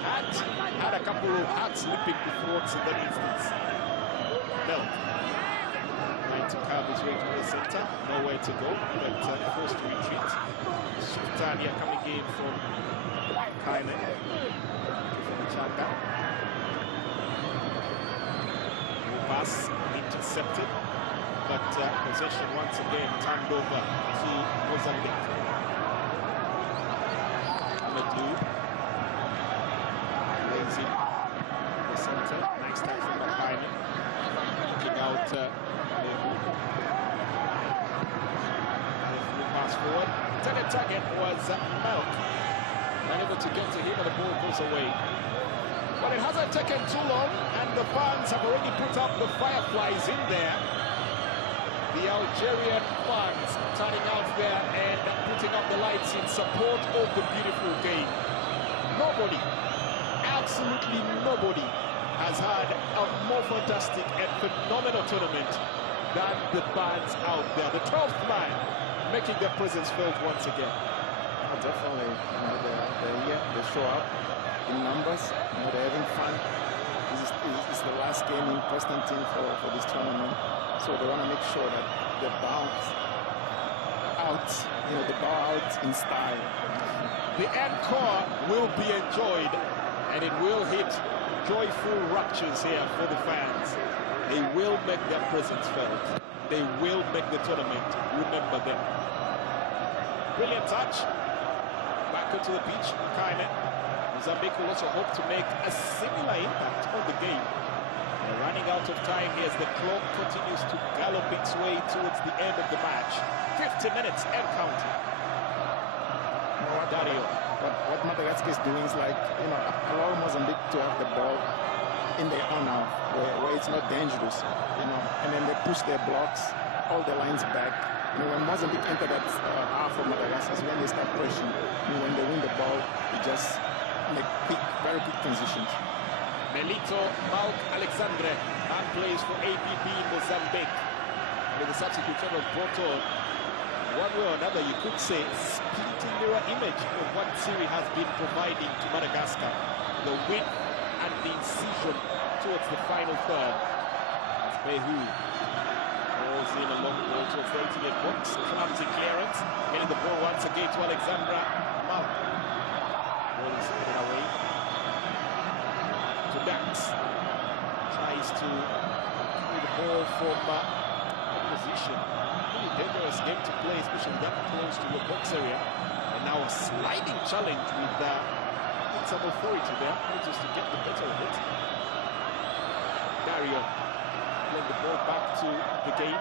Had a couple of hard-slipping thoughts in that instance. Milk trying to curve his way to the center, nowhere to go, but forced to retreat. Sultania coming in from Kaime, from Chaka. Pass intercepted, but possession once again turned over to Mozambique. Amadou lays in the center. Nice time from Makaime. Looking out pass forward. Target was Milk. Unable to get to him, and the ball goes away. But it hasn't taken too long, and the fans have already put up the fireflies in there. The Algerian fans turning out there and putting up the lights in support of the beautiful game. Nobody, absolutely nobody, has had a more fantastic and phenomenal tournament than the fans out there. The 12th man making their presence felt once again. Definitely, they're here, they show up in numbers, they're having fun. This is the last game in Constantine for this tournament, so they want to make sure that they bounce out, they bow out in style. The encore will be enjoyed, and it will hit joyful raptures here for the fans. They will make their presence felt. They will make the tournament remember them. Brilliant touch. Back onto the pitch, Kaime. Mozambique will also hope to make a similar impact on the game. They're running out of time here as the clock continues to gallop its way towards the end of the match. 50 minutes and counting. Dario. What Madagascar is doing is like, allow Mozambique to have the ball in their own half, where it's not dangerous, and then they push their blocks, all the lines back. When Mozambique enter that half of Madagascar, when they start pressing, when they win the ball, they just make very quick transitions. Melito Malk Alexandre, man plays for APP Mozambique. With the substitute was brought on. One way or another, you could say, splitting mirror image of what Siri has been providing to Madagascar. The width and the incision towards the final third. As Behu rolls in a long ball towards the 88 box. Clumsy clearance. Getting the ball once again to Alexandra Malk. Ball is headed away to Dax. Tries to carry the ball from opposition. Really dangerous game to play, especially that close to the box area. And now a sliding challenge with some authority there, just to get the better of it. Dario playing the ball back to the game.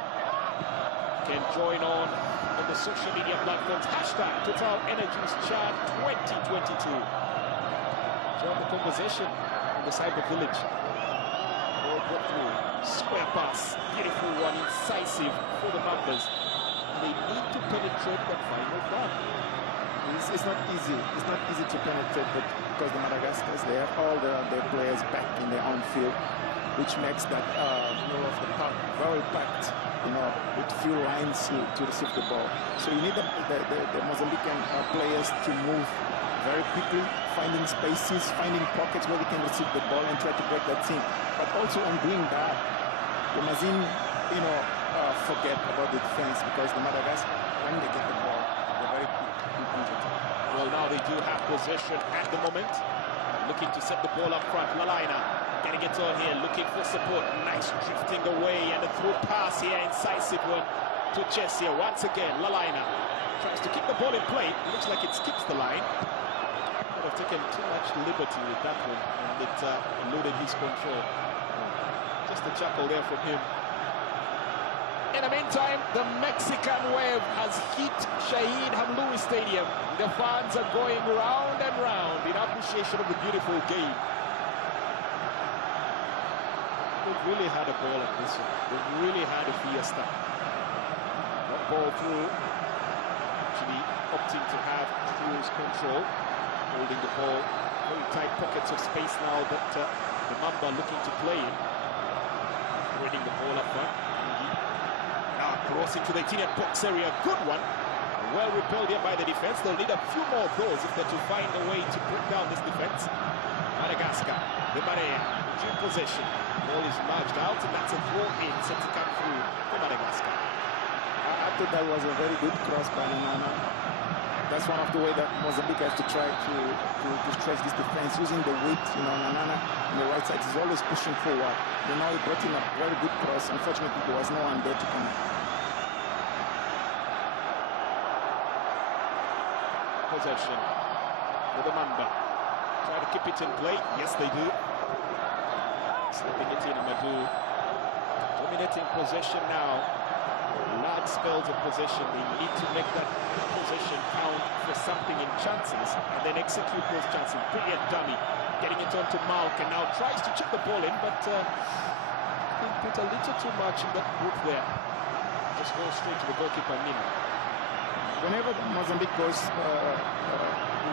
Can join on the social media platforms. Hashtag Total Energies Chat 2022. Join the conversation in the cyber village. Ball got through. Square pass. Beautiful one, incisive for the Mambas. They need to penetrate that final third. It's not easy. It's not easy to penetrate, but because the Madagascars, they have all their players back in their own field, which makes that middle of the park very packed, with few lines to receive the ball. So you need the Mozambican players to move very quickly, finding spaces, finding pockets where they can receive the ball and try to break that team. But also on doing that, the Mazin, forget about the defense, because the Madagascar, when they get the ball, they're very quick in counter-attack. Well, now they do have possession at the moment. Looking to set the ball up front. Lalaina getting it on here, looking for support. Nice drifting away, and a through pass here, incisive one to Chesia. Once again, Lalaina tries to keep the ball in play. Looks like it skips the line. Could have taken too much liberty with that one, and it eluded his control. Just a chuckle there from him. In the meantime, the Mexican wave has hit Shahid Hamloui Stadium. The fans are going round and round in appreciation of the beautiful game. They've really had a ball at this one. They've really had a fiesta. That ball through, actually opting to have cruise control, holding the ball, very tight pockets of space now that the Mamba looking to play in. Spreading the ball up front. Now crossing to the 18-yard box area. Good one. Well repelled here by the defense. They'll need a few more of those if they're to find a way to break down this defense. Madagascar, the Barea, in possession. Ball is marched out, and that's a throw in set to come through for Madagascar. I thought that was a very good cross by Nana. That's one of the ways that Mozambique has to try to stretch this defense, using the width. Nana on the right side is always pushing forward. Now he brought in a very good cross. Unfortunately, there was no one there to connect. Possession for the Mamba. Try to keep it in play. Yes, they do. Slipping it in, Madu. Dominating possession now. Large spells of possession. They need to make that possession count for something in chances and then execute those chances. Brilliant dummy. Getting it onto Malk, and now tries to chip the ball in, but he put a little too much in that group there. Just go straight to the goalkeeper, Nina. Whenever Mozambique goes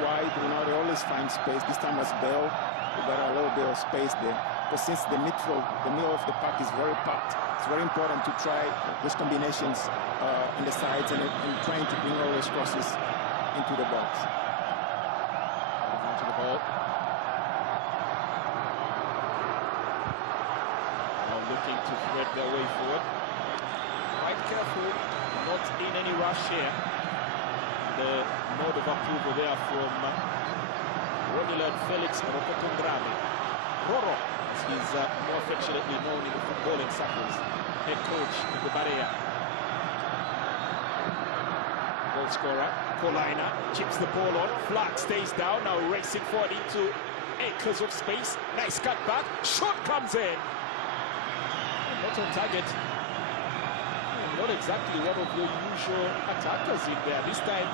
wide, they always find space. This time was Bell, who got a little bit of space there. But since the middle of the park is very packed, it's very important to try those combinations in the sides and trying to bring all those crosses into the box. Into the ball. Now looking to thread their way forward. Quite careful, not in any rush here. The nod of approval there from Ronilad Felix Rokotondrame. Roro, as he's more affectionately known in the footballing circles, head coach of the Barea. Goal scorer, Kolaina, chips the ball on, flat stays down, now racing forward into acres of space. Nice cut back, shot comes in. Not on target. Not exactly one of your usual attackers in there. This time,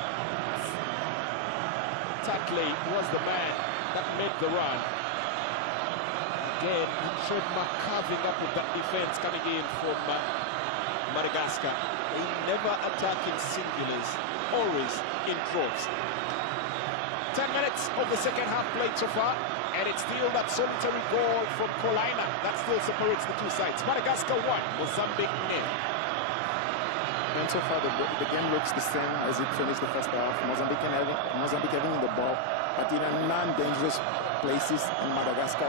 Takley was the man that made the run. Again, trademark carving up with that defense coming in from Madagascar. They never attack in singulars, always in droves. 10 minutes of the second half played so far, and it's still that solitary goal from Kolaina that still separates the two sides. Madagascar 1, Mozambique 0. And so far, the game looks the same as it finished the first half. Mozambique having the ball, but in a non-dangerous places in Madagascar,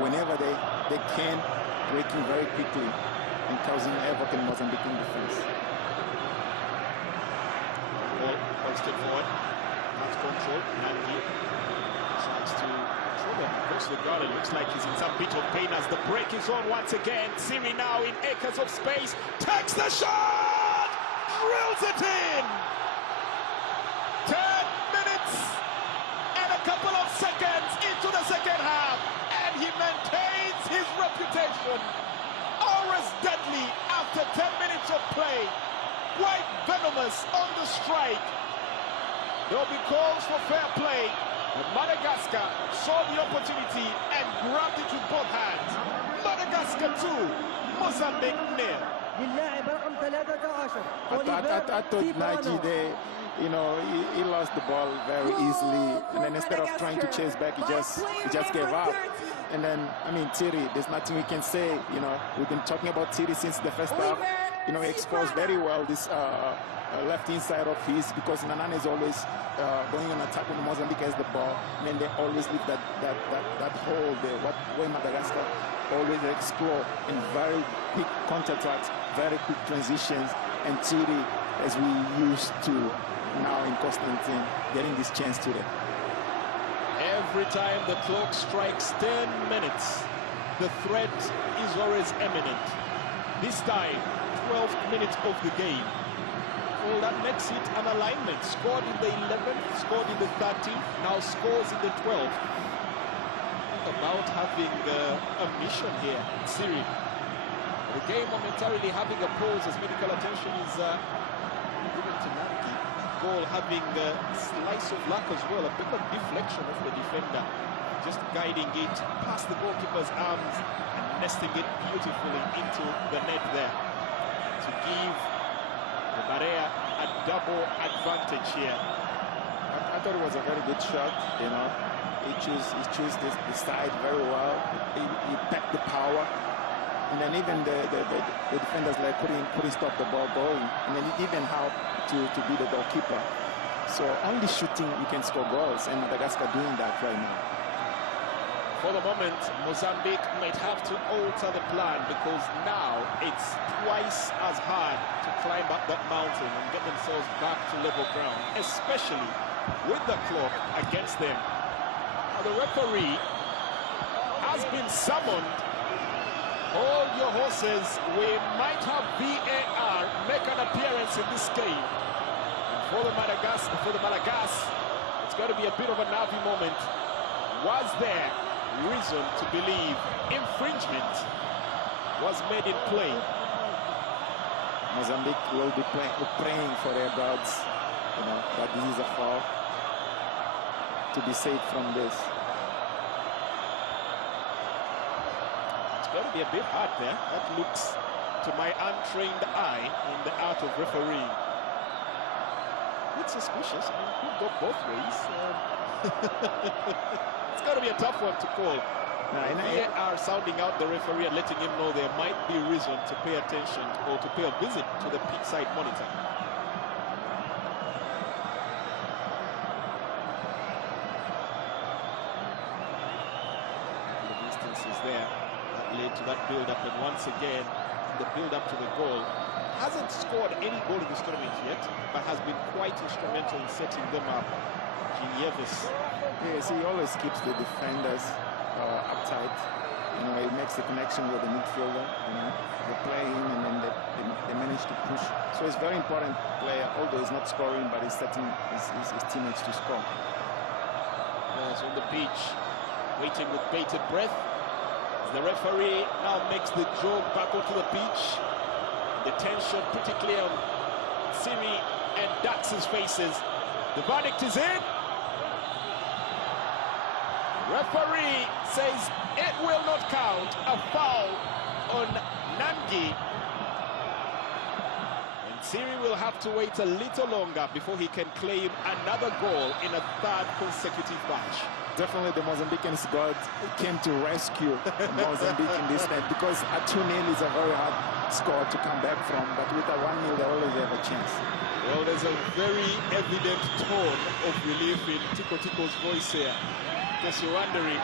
whenever they can, breaking very quickly and causing havoc in Mozambican defense. Ball hoisted forward, not control. Nangi tries to throw them across the guard. It looks like he's in some bit of pain as the break is on once again. Siri now in acres of space, takes the shot! Drills it in! 10 minutes and a couple of seconds. It's half, and he maintains his reputation. Always deadly after 10 minutes of play. Quite venomous on the strike. There'll be calls for fair play. And Madagascar saw the opportunity and grabbed it with both hands. Madagascar 2, Mozambique 0. I thought Naji there, you know, he lost the ball very easily, and then instead of trying to chase back, he just gave up. And then, I mean, Thierry, there's nothing we can say. You know, we've been talking about Thierry since the first half. You know, he exposed very well this left inside of his, because Nanane is always going on attack when Mozambique has the ball, and then they always leave that hole there. Where Madagascar always explore in very quick counter-attacks, very quick transitions, and Thierry, as we used to now in Constantine, getting this chance today. Every time the clock strikes 10 minutes, the threat is always imminent. This time, 12th minute of the game. Well, that makes it an alignment. Scored in the 11th, scored in the 13th, now scores in the 12th. About having a mission here in Syria. The game momentarily having a pause as medical attention is given to Nangi. Goal having a slice of luck as well, a bit of deflection of the defender, just guiding it past the goalkeeper's arms and nesting it beautifully into the net there to give the Barea a double advantage here. I thought it was a very good shot, you know. He chose the side very well. He packed the power. And then even the defenders like couldn't stop the ball going. And then he even helped to be the goalkeeper. So only shooting you can score goals, and Madagascar doing that right now. For the moment, Mozambique might have to alter the plan, because now it's twice as hard to climb up that mountain and get themselves back to level ground, especially with the clock against them. Now the referee has been summoned. Hold your horses, we might have VAR make an appearance in this game. And for the Madagascar, it's going to be a bit of a nervy moment. Was there reason to believe infringement was made in play? Mozambique will be praying for their gods, you know, that this is a foul, to be safe from this. It's going to be a bit hard there. That looks, to my untrained eye, in the art of refereeing. It's suspicious. I mean, it could go both ways. It's going to be a tough one to call. They are sounding out the referee and letting him know there might be reason to pay attention or to pay a visit to the pitch side monitor. The instances there that led to that build-up, and once again, the build-up to the goal. Hasn't scored any goal in this tournament yet, but has been quite instrumental in setting them up. Ginyevis. Yes, he always keeps the defenders uptight. You know, he makes the connection with the midfielder. You know, they play him, and then they manage to push. So it's very important player, although he's not scoring, but he's setting his teammates to score. Yes, on the pitch, waiting with bated breath. The referee now makes the jog back onto the pitch. The tension pretty clear on Siri and Dax's faces. The verdict is in. The referee says it will not count. A foul on Nangi. And Siri will have to wait a little longer before he can claim another goal in a third consecutive match. Definitely the Mozambican squad came to rescue Mozambique in this night, because a 2-0 is a very hard score to come back from, but with a 1-0 they always have a chance. Well, there's a very evident tone of relief in Tico Tico's voice here. Because you're wondering,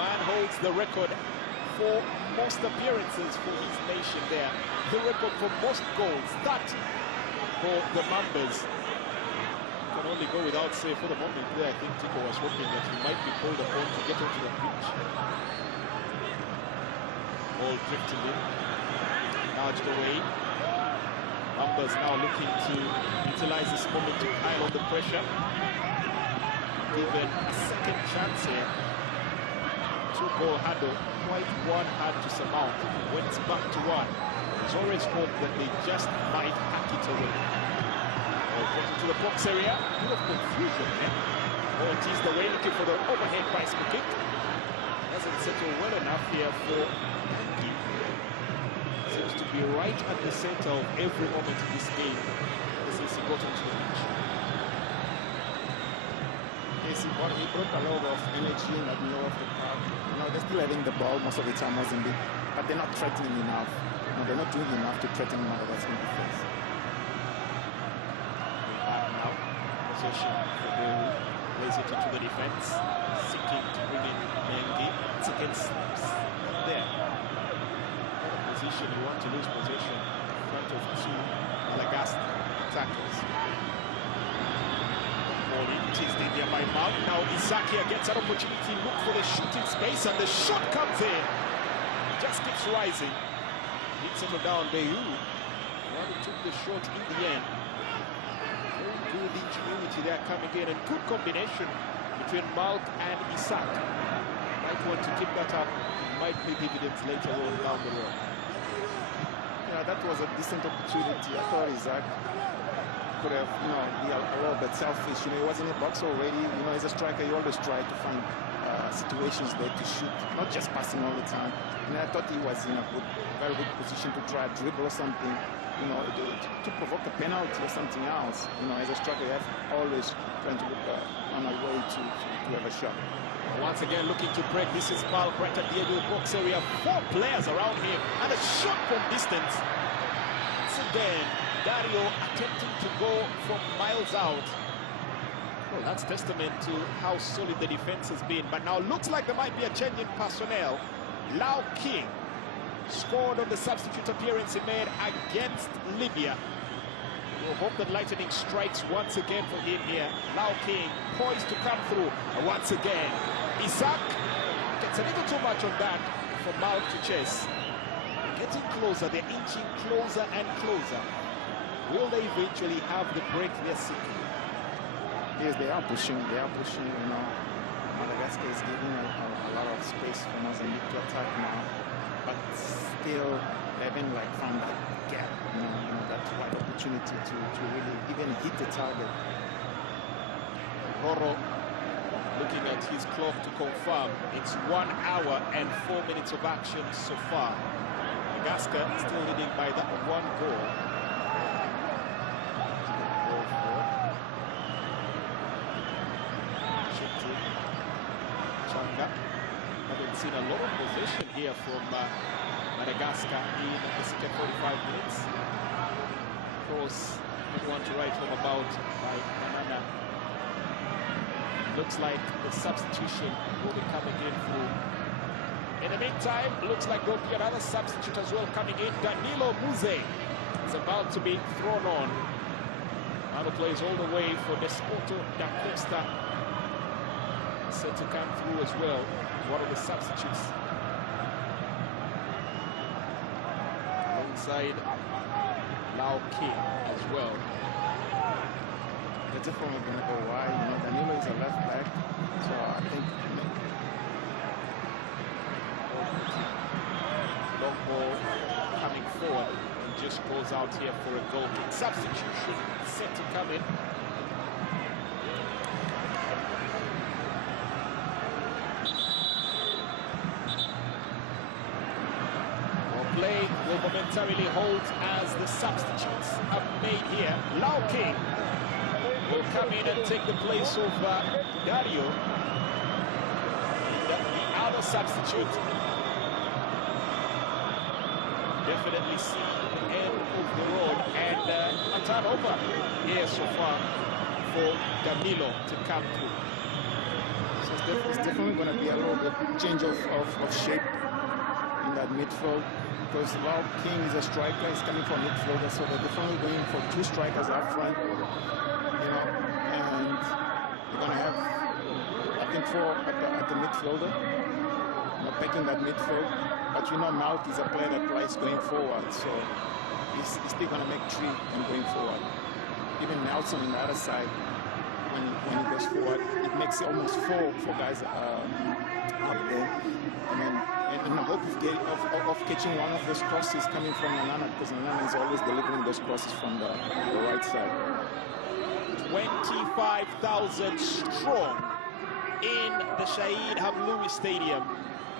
man holds the record for most appearances for his nation there. The record for most goals, that for the Mambas. Can only go without say. For the moment there, I think Tico was hoping that he might be called upon to get onto the pitch. Ball drifted in, nudged away. Mambas now looking to utilize this moment to pile on the pressure. Given a second chance here. two-goal handle, quite one hard to surmount. When it's back to one, there's always hope that they just might hack it away. Into the box area, a bit of confusion there. Oh, it is the way looking for the overhead bicycle kick. Doesn't settle well enough here for Yankee. Seems to be right at the center of every moment in this game since he got onto the pitch. Yes, he brought a lot of energy in that middle of the park. You know, they're still having the ball most of the time, Mozambique, but they're not threatening enough. You know, they're not doing enough to threaten Madagascar defense. Now, possession for Beru. Plays it into the defense, seeking to bring in Mengi. It's against there. Position, you want to lose possession in front of two Madagascar attackers. Ball teased in there by Mal. Now Isakia gets an opportunity, look for the shooting space, and the shot comes in. Just keeps rising. Didn't settle down Beru. One who took the shot in the end. Good ingenuity there coming in, and good combination between Malk and Isaac. Might want to keep that up, might pay dividends later on down the road. Yeah, that was a decent opportunity. I thought Isaac could have, you know, be a little bit selfish. You know, he was in the box already. You know, as a striker, you always try to find situations there to shoot, not just passing all the time. And I thought he was in a very good position to try to dribble or something. You know, to provoke a penalty or something else. You know, as a striker, you have always trying to look on a way to have a shot. Once again, looking to break. This is Malk right at the edge of the box area. 4 players around him, and a shot from distance. Once again, Dario attempting to go from miles out. Well, that's testament to how solid the defense has been. But now looks like there might be a change in personnel. Lau King scored on the substitute appearance he made against Libya. We'll hope that lightning strikes once again for him here. Lau King poised to come through. And once again, Isaac gets a little too much on that for Malk to chase. They're getting closer, they're inching closer and closer. Will they eventually have the break they're seeking? Yes, they are pushing, you know. Madagascar is giving a lot of space for Mozambique to attack now. But still, they haven't like found that gap, you know, that right opportunity to really even hit the target. Horo looking at his clock to confirm it's 1 hour and 4 minutes of action so far. Madagascar still leading by that 1 goal. Changa. Haven't seen a lot of possession here from Madagascar in the second 45 minutes. Of course, one to write home about by Banana. Looks like the substitution will be coming in through. In the meantime, looks like there'll be another substitute as well coming in. Danilo Muze is about to be thrown on. Now plays all the way for Desporto da Costa. Set to come through as well. One of the substitutes. Alongside Lau King as well. That's definitely going to go wide. You know, Danilo is a left back, so I think. Long ball coming forward and just goes out here for a goal kick. Substitution set to come in. Play will momentarily hold as the substitutes are made here. Lau King will come in and take the place of Dario. The other substitute definitely see the end of the road, and a turnover here so far for Danilo to come through. So it's definitely going to be a little bit change of shape in that midfield. Because Lau King is a striker, he's coming from midfielder, so they're definitely going for 2 strikers up front, you know, and they're going to have, I think, 4 at the midfielder, you know, backing that midfield. But you know, Malk is a player that plays going forward, so he's still going to make 3 and going forward. Even Nelson on the other side, when he goes forward. It makes almost four guys up there. And I hope of catching one of those crosses coming from Nanana, because Nanana is always delivering those crosses from the right side. 25,000 strong in the Shahid Hamloui Stadium,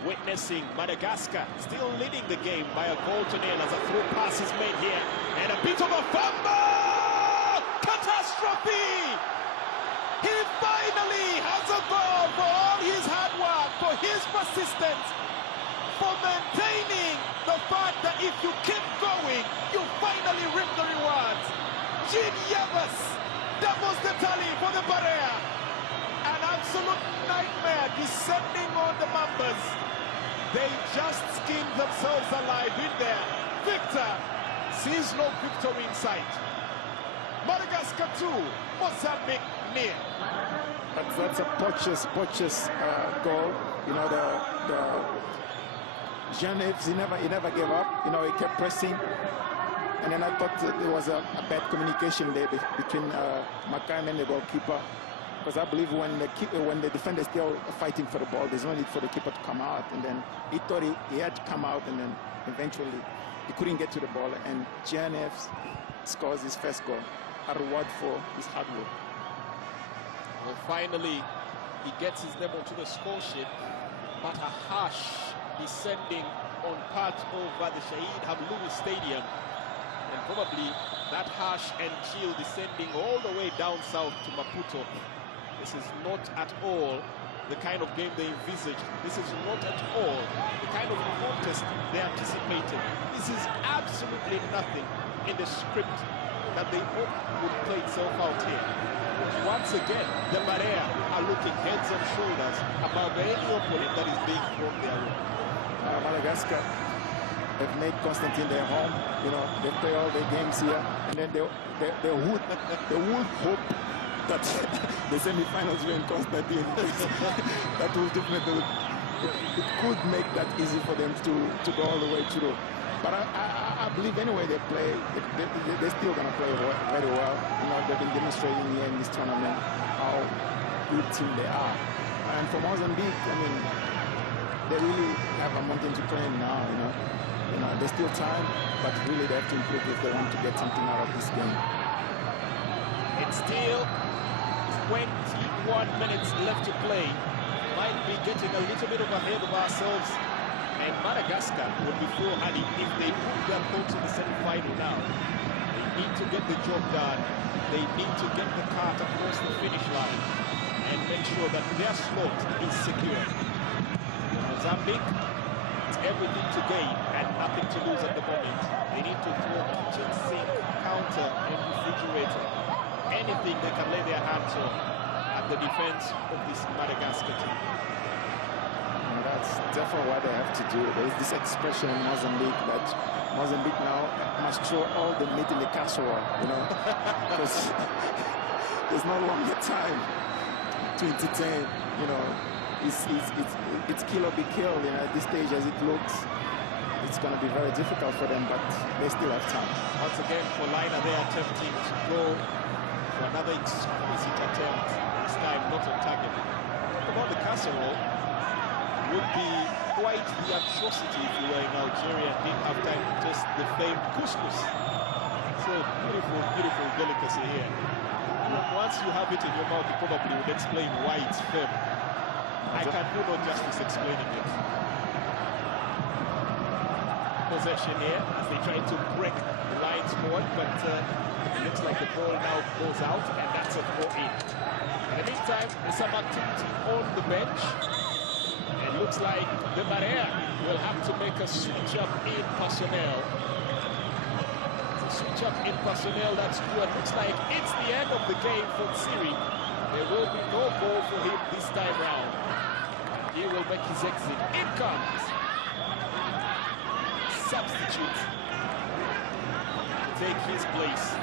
witnessing Madagascar still leading the game by a goal to nil as a through pass is made here. And a bit of a fumble! Catastrophe! He finally has a goal for all his hard work, for his persistence, for maintaining the fact that if you keep going, you finally reap the rewards. Jean Yabas doubles the tally for the Barrier. An absolute nightmare descending on the Mambas. They just skinned themselves alive in there. Victor sees no victory in sight. Madagascar 2, Mozambique nil. That's a Poch's goal. You know, the Genevieve, he never gave up. You know, he kept pressing. And then I thought there was a bad communication there between Makai and the goalkeeper. Because I believe when the defender is still fighting for the ball, there's no need for the keeper to come out. And then he thought he had to come out, and then eventually he couldn't get to the ball. And Genevieve scores his first goal, a reward for his hard work. Well, finally, he gets his name onto the score sheet, but a harsh descending on part over the Shahid Hamloui Stadium. And probably that harsh and chill descending all the way down south to Maputo. This is not at all the kind of game they envisaged. This is not at all the kind of contest they anticipated. This is absolutely nothing in the script that they hoped would play itself out here. Once again, the Barrier are looking heads and shoulders above any opponent that is being thrown their way. Madagascar, they've made Constantine their home. You know, they play all their games here, and then they would hope that the semi-finals were in Constantine. That would definitely, it could make that easy for them to go all the way through. But I believe anyway they play, they're still going to play very well. You know, they've been demonstrating here in this tournament how good team they are. And for Mozambique, I mean, they really have a mountain to climb now. You know, there's still time, but really they have to improve if they want to get something out of this game. It's still 21 minutes left to play. Might be getting a little bit ahead of ourselves. And Madagascar would be foolhardy if they put their thoughts in the semi-final now. They need to get the job done. They need to get the cart across the finish line and make sure that their slot is secure. Mozambique, it's everything to gain and nothing to lose at the moment. They need to throw kitchen sink, counter, and refrigerator. Anything they can lay their hands on at the defense of this Madagascar team. And that's definitely what they have to do. There is this expression in Mozambique that Mozambique now must throw all the meat in the casserole, you know, because there's no longer time to entertain, you know. It's kill or be killed, you know, at this stage as it looks. It's going to be very difficult for them, but they still have time. Once again, for Liner, they are attempting to go for another exquisite attempt, this time not on target. Talk about the casserole, would be quite the atrocity if you were in Algeria and didn't have time to test the famed couscous. It's a beautiful, beautiful delicacy here. Once you have it in your mouth, you probably would explain why it's firm. I can do no justice explaining it. Possession here as they try to break the lines forward, but it looks like the ball now goes out, and that's a throw-in. In the meantime, there's some activity on the bench. It looks like the Barrier will have to make a switch up in personnel. It's a switch up in personnel, that's good. Looks like it's the end of the game for Siri. There will be no goal for him this time round. He will make his exit. In comes substitute to take his place.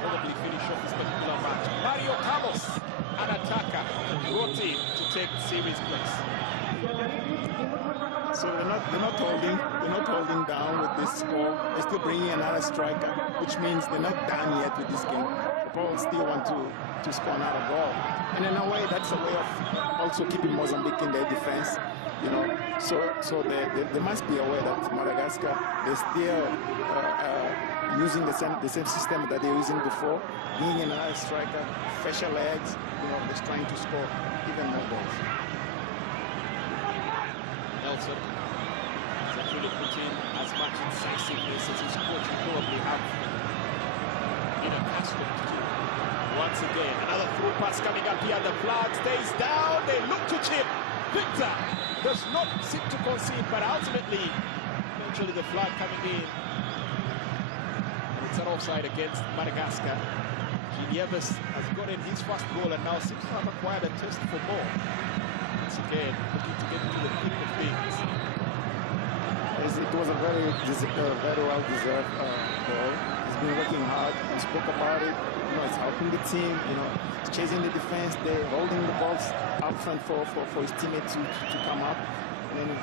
Probably finish off this particular match. Mario Carlos, an attacker, brought in to take Siri's place. So they're not holding down with this score. They're still bringing another striker, which means they're not done yet with this game. Paul still want to score another goal. And in a way, that's a way of also keeping Mozambique in their defense. You know, so they must be aware that Madagascar, they're still using the same system that they were using before, being another striker, fresher legs, you know, just trying to score even more goals. Nelson has actually put in as much incisiveness as his coach would probably have been accustomed to. Once again, another through pass coming up here. The flag stays down. They look to chip. Victor does not seem to concede, but ultimately, eventually the flag coming in. It's an offside against Madagascar. Nieves has gotten his first goal and now seems to have acquired a taste for more. Once again, looking to get into the thick of things. It was a very well-deserved goal. He's been working hard. We spoke about it. You know, it's helping the team. You know, it's chasing the defense. They're holding the balls up front for his teammates to come up. And then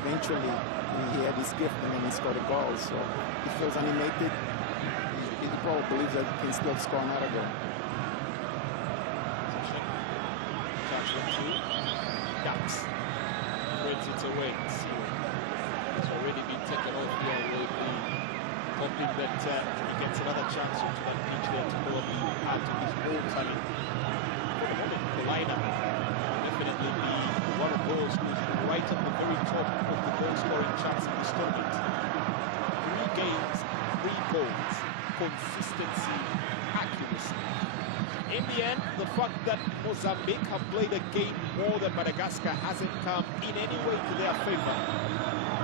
eventually he had his gift and then he scored a goal. So he feels animated. He probably believes that he can still score another goal. Touch one, two. Ducks. Threads it away. It's already been taken off here. Will be hoping that he gets another chance onto that pitch there to probably add to his own talent. For the moment, the lineup definitely be one of those who's right at the very top of the goal scoring charts in this tournament. 3 games, 3 goals, consistency, accuracy. In the end, the fact that Mozambique have played a game more than Madagascar hasn't come in any way to their favor,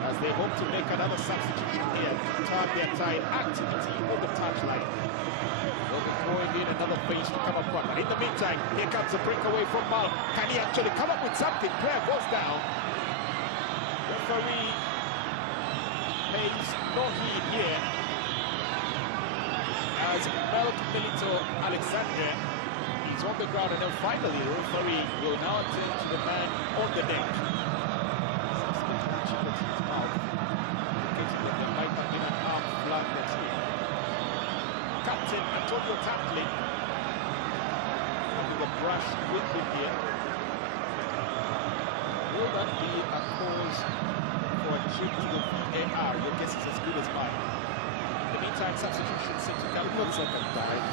as they hope to make another substitution here to turn their tide activity on the touchline. They'll be throwing in another face to come up front. But in the meantime, here comes a breakaway from Mal. Can he actually come up with something? Player goes down. Referee pays no heed here, as Milito Alexander is on the ground, and then finally the referee will now attend to the man on the deck. Captain Antonio Tatley with a brush with him here. Will that be a cause for a trip to the VAR? Your guess is as good as mine. In the meantime, substitution set to come. It looks like a dive.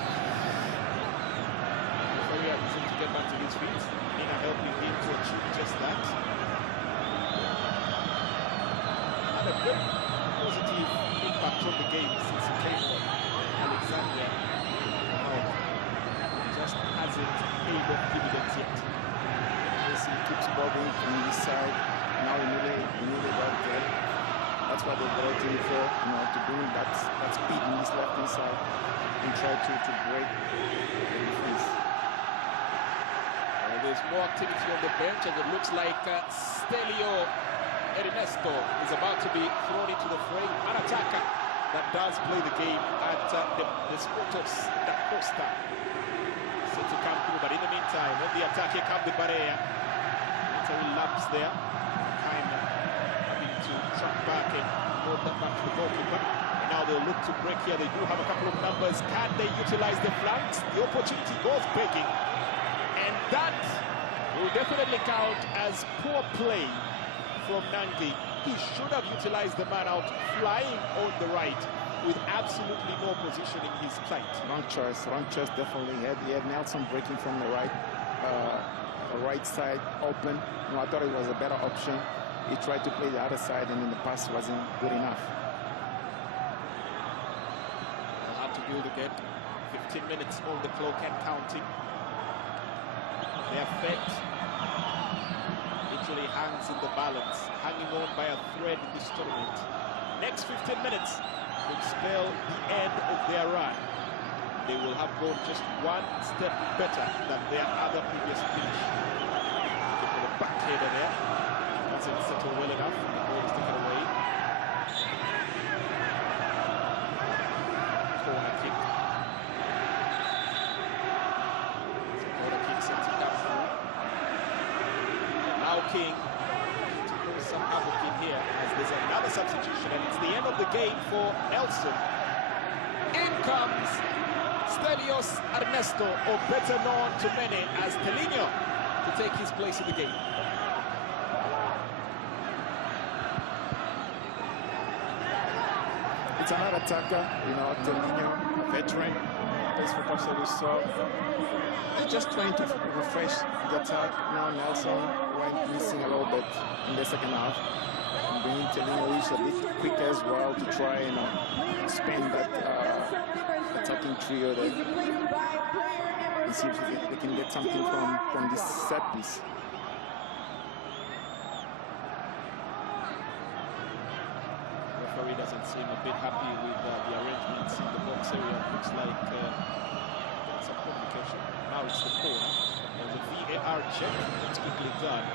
Referee is to get back to his feet. Nina helping him to achieve just that. And a good positive impact on the game since he came on. Alexander just hasn't paid off dividends yet. He keeps bobbing from this side. Now he needed that gap. That's what they brought him for, you know, to bring that speed in his left-hand side and try to break the defense. There's more activity on the bench, and it looks like Stelio Ernesto is about to be thrown into the fray. An attacker that does play the game at the Sportos da Costa. Set to come through, but in the meantime, on the attack, here comes the Barea. Military laps there. Kind of having to track back and hold that back to the goalkeeper. And now they'll look to break here. They do have a couple of numbers. Can they utilize the flanks? The opportunity goes begging. And that will definitely count as poor play from Nangi. He should have utilized the man out flying on the right with absolutely no position in his sight. Wrong choice definitely. He had Nelson breaking from the right side open. You know, I thought it was a better option. He tried to play the other side and then the pass wasn't good enough. They'll have to build again. 15 minutes on the clock and counting. Their fate literally hangs in the balance, hanging on by a thread in this tournament. Next 15 minutes will spell the end of their run. They will have gone just one step better than their other previous finish. Looking for the backheader there. Doesn't settle well enough. The ball is taken away. Corner kick. King to cause some havoc in here as there's another substitution, and it's the end of the game for Nelson. In comes Stelios Ernesto, or better known to many as Telinho, to take his place in the game. It's another attacker, Telinho, veteran, plays for Costa Rica. He's just trying to refresh the attack. Now Nelson went missing a little bit in the second half. And bringing Telinho, who's a bit quick as well, to try and expand that attacking trio there. And see if they can get something from this set piece. Referee doesn't seem a bit happy with the arrangements in the box area. Looks like there's some complication. Now it's the corner. There's a VAR check. It's quickly done.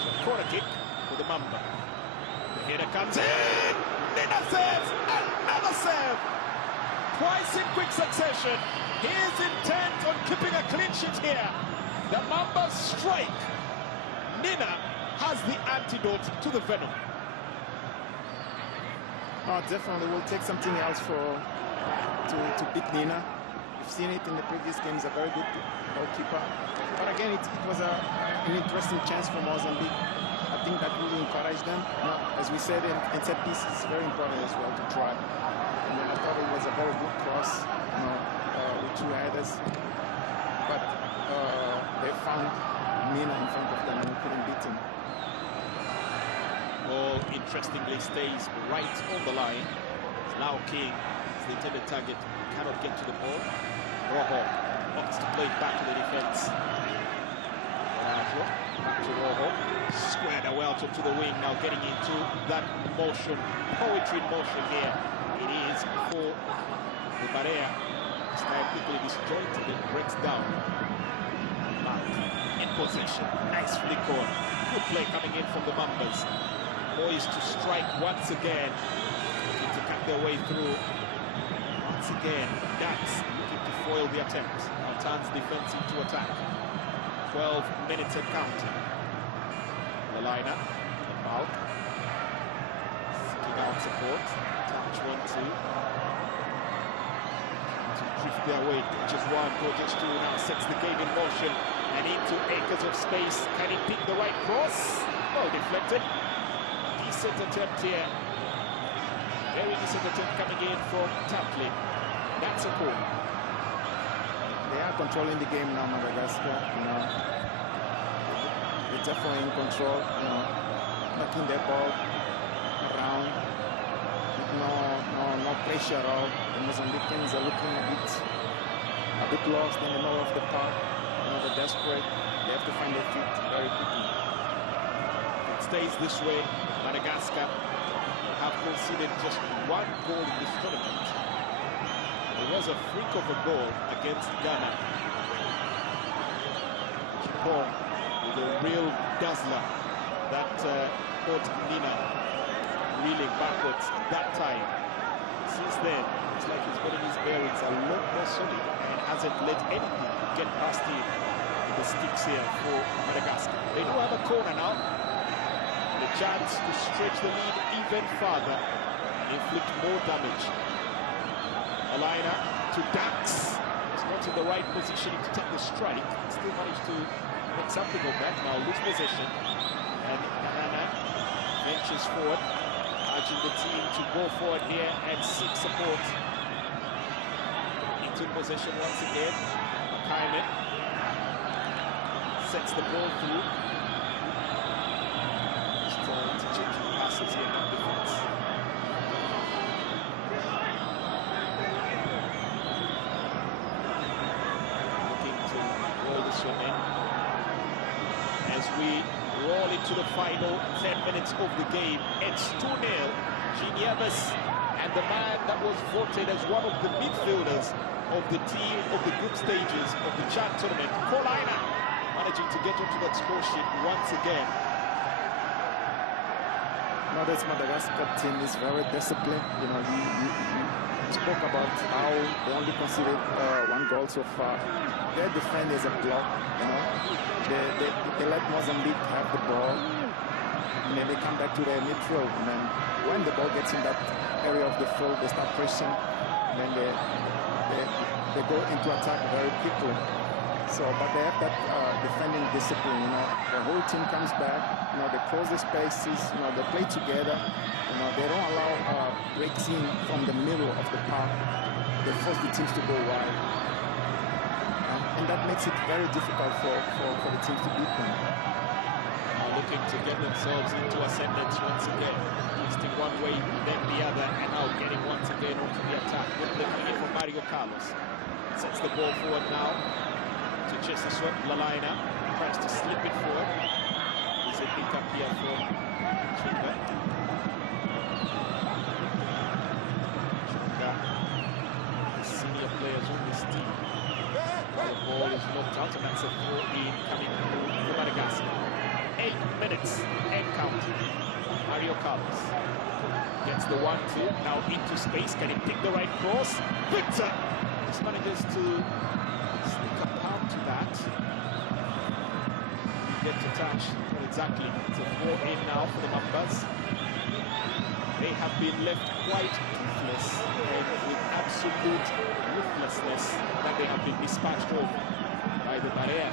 So corner kick for the Mamba. The header comes in. Nina saves. Another save. Twice in quick succession. He is intent on keeping a clean sheet here. The Mamba strike. Nina has the antidote to the venom. Oh, definitely, we'll take something else to beat Nina. We've seen it in the previous games, a very good goalkeeper. But again, it was an interesting chance for Mozambique. I think that really encouraged them. As we said, in set pieces, it's very important as well to try. And I thought it was a very good cross, with two headers. But they found Nina in front of them and couldn't beat him. Ball interestingly stays right on the line. Now King is the intended target, cannot get to the ball. Rojo opts to play back to the defense. Back to Rojo, squared well to the wing, now getting into that motion, poetry in motion here. It is for the Barea. This time quickly disjointed and breaks down. Back in possession, nice flick on. Good play coming in from the Mambas. Poised to strike once again, looking to cut their way through. Once again, that's looking to foil the attempt. Now turns defense into attack. 12 minutes and counting. Lalina, Mouth, seeking out support. Touch 1-2. To drift their way. Just one, just two. Now sets the game in motion and into acres of space. Can he pick the right cross? Well deflected. Decent attempt here. Very decent attempt coming in from Tapley. That's a goal. They are controlling the game now, Madagascar. They're definitely in control. Knocking their ball around. No pressure at all. The Mozambicans are looking a bit lost in the middle of the park. They're desperate. They have to find their feet very quickly. It stays this way. Madagascar have conceded just one goal in this tournament. It was a freak of a goal against Ghana. Chipong with a real dazzler that caught Nina reeling backwards that time. Since then, it's like he's gotten his bearings a lot more solid and hasn't let anything get past him in the sticks here for Madagascar. They do have a corner now. The chance to stretch the lead even further and inflict more damage. Alina to Dax. It's not in the right position to take the strike. Still managed to make something of that. Now lose possession. And Hannah ventures forward, urging the team to go forward here and seek support. Into possession once again. Makaime sets the ball through. Passes here on defense. Looking to roll this one in. As we roll into the final 10 minutes of the game, it's 2-0. Genievas and the man that was voted as one of the midfielders of the team of the group stages of the Chan tournament, Paulina, managing to get onto that score sheet once again. Now this Madagascar team is very disciplined. You spoke about how they only conceded one goal so far. Their defenders are blocked. They let Mozambique have the ball, and then they come back to their midfield. And then when the ball gets in that area of the field, they start pressing. And then they go into attack very quickly. So, but they have that defending discipline, you know. The whole team comes back, you know, they close the spaces, you know, they play together, you know, they don't allow breaks in from the middle of the park. They force the teams to go wide. And that makes it very difficult for the teams to beat them. Looking to get themselves into ascendance once again. Twisting one way, then the other, and now getting once again onto the attack. Looking in for Mario Carlos. Sets the ball forward now to Chester Lalaina. Tries to slip it forward. Is it pick up here for Chunga? Chunga, the senior players on this team. The ball is knocked out, and that's a throw-in coming for Madagascar. 8 minutes and counting. Mario Carlos gets the 1-2, now into space. Can he pick the right cross? Victor just manages to sneak a pound to that. Get to touch, not exactly. It's a 4-in now for the Mambas. They have been left quite toothless and with absolute ruthlessness that they have been dispatched over by the barrier.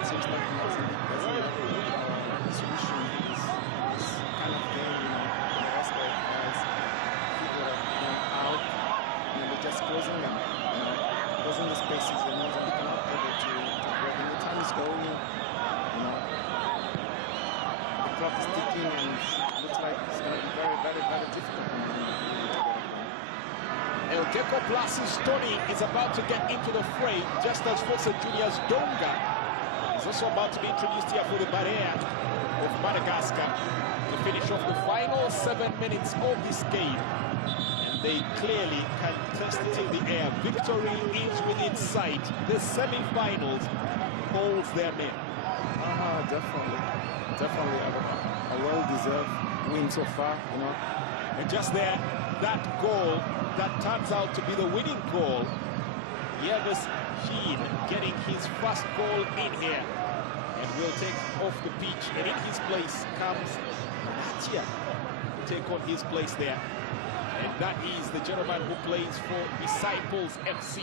It seems like the solution is kind of there, you know, the rest of the guys figure them out, and they're just closing them, you know, closing the spaces, and Mozambique are not able to work. And the time is going, you know, the clock is ticking, and it looks like it's going to be very, very, very difficult. El Deco Blas's Tony is about to get into the fray, just as Fosa Junior's Donga is also about to be introduced here for the Barrier of Madagascar to finish off the final 7 minutes of this game. And they clearly can test it in the air. Victory is within sight. The semi-finals holds their name. Definitely. Definitely a well-deserved win so far, you know. And just there, that goal that turns out to be the winning goal. Yevis Sheen getting his first goal in here and will take off the pitch, and in his place comes Natia to take on his place there, and that is the gentleman who plays for Disciples FC.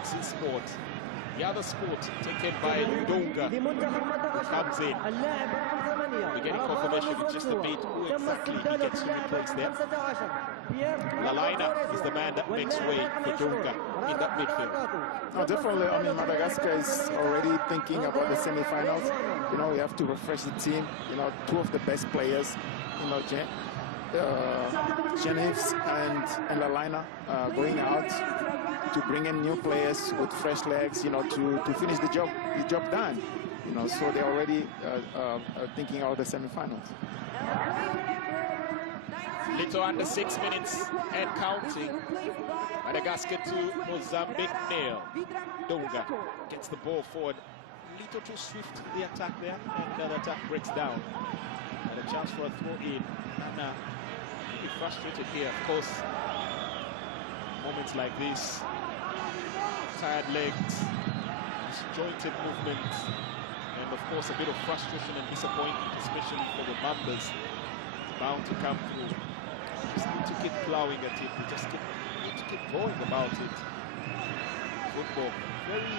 It's sport. The other sport taken by Donga comes in. We're getting confirmation in just a bit who exactly he gets to replace there. Lalaina is the man that makes way for Donga in that midfield. No, definitely. I mean, Madagascar is already thinking about the semi-finals. You know, we have to refresh the team. You know, two of the best players, you know, Genevieve and Lalaina going out to bring in new players with fresh legs, you know, to finish the job done. You know, so they're already thinking about the semi-finals. Little under 6 minutes and counting. Madagascar 2, Mozambique 0. Donga gets the ball forward. Little too swift the attack there, and the attack breaks down. And a chance for a throw-in. Nana a bit frustrated here, of course. Moments like this, tired legs, disjointed movements, and of course a bit of frustration and disappointment, especially for the Mambas. It's bound to come through. Just need to keep plowing at it. We just need to keep going about it. Football, very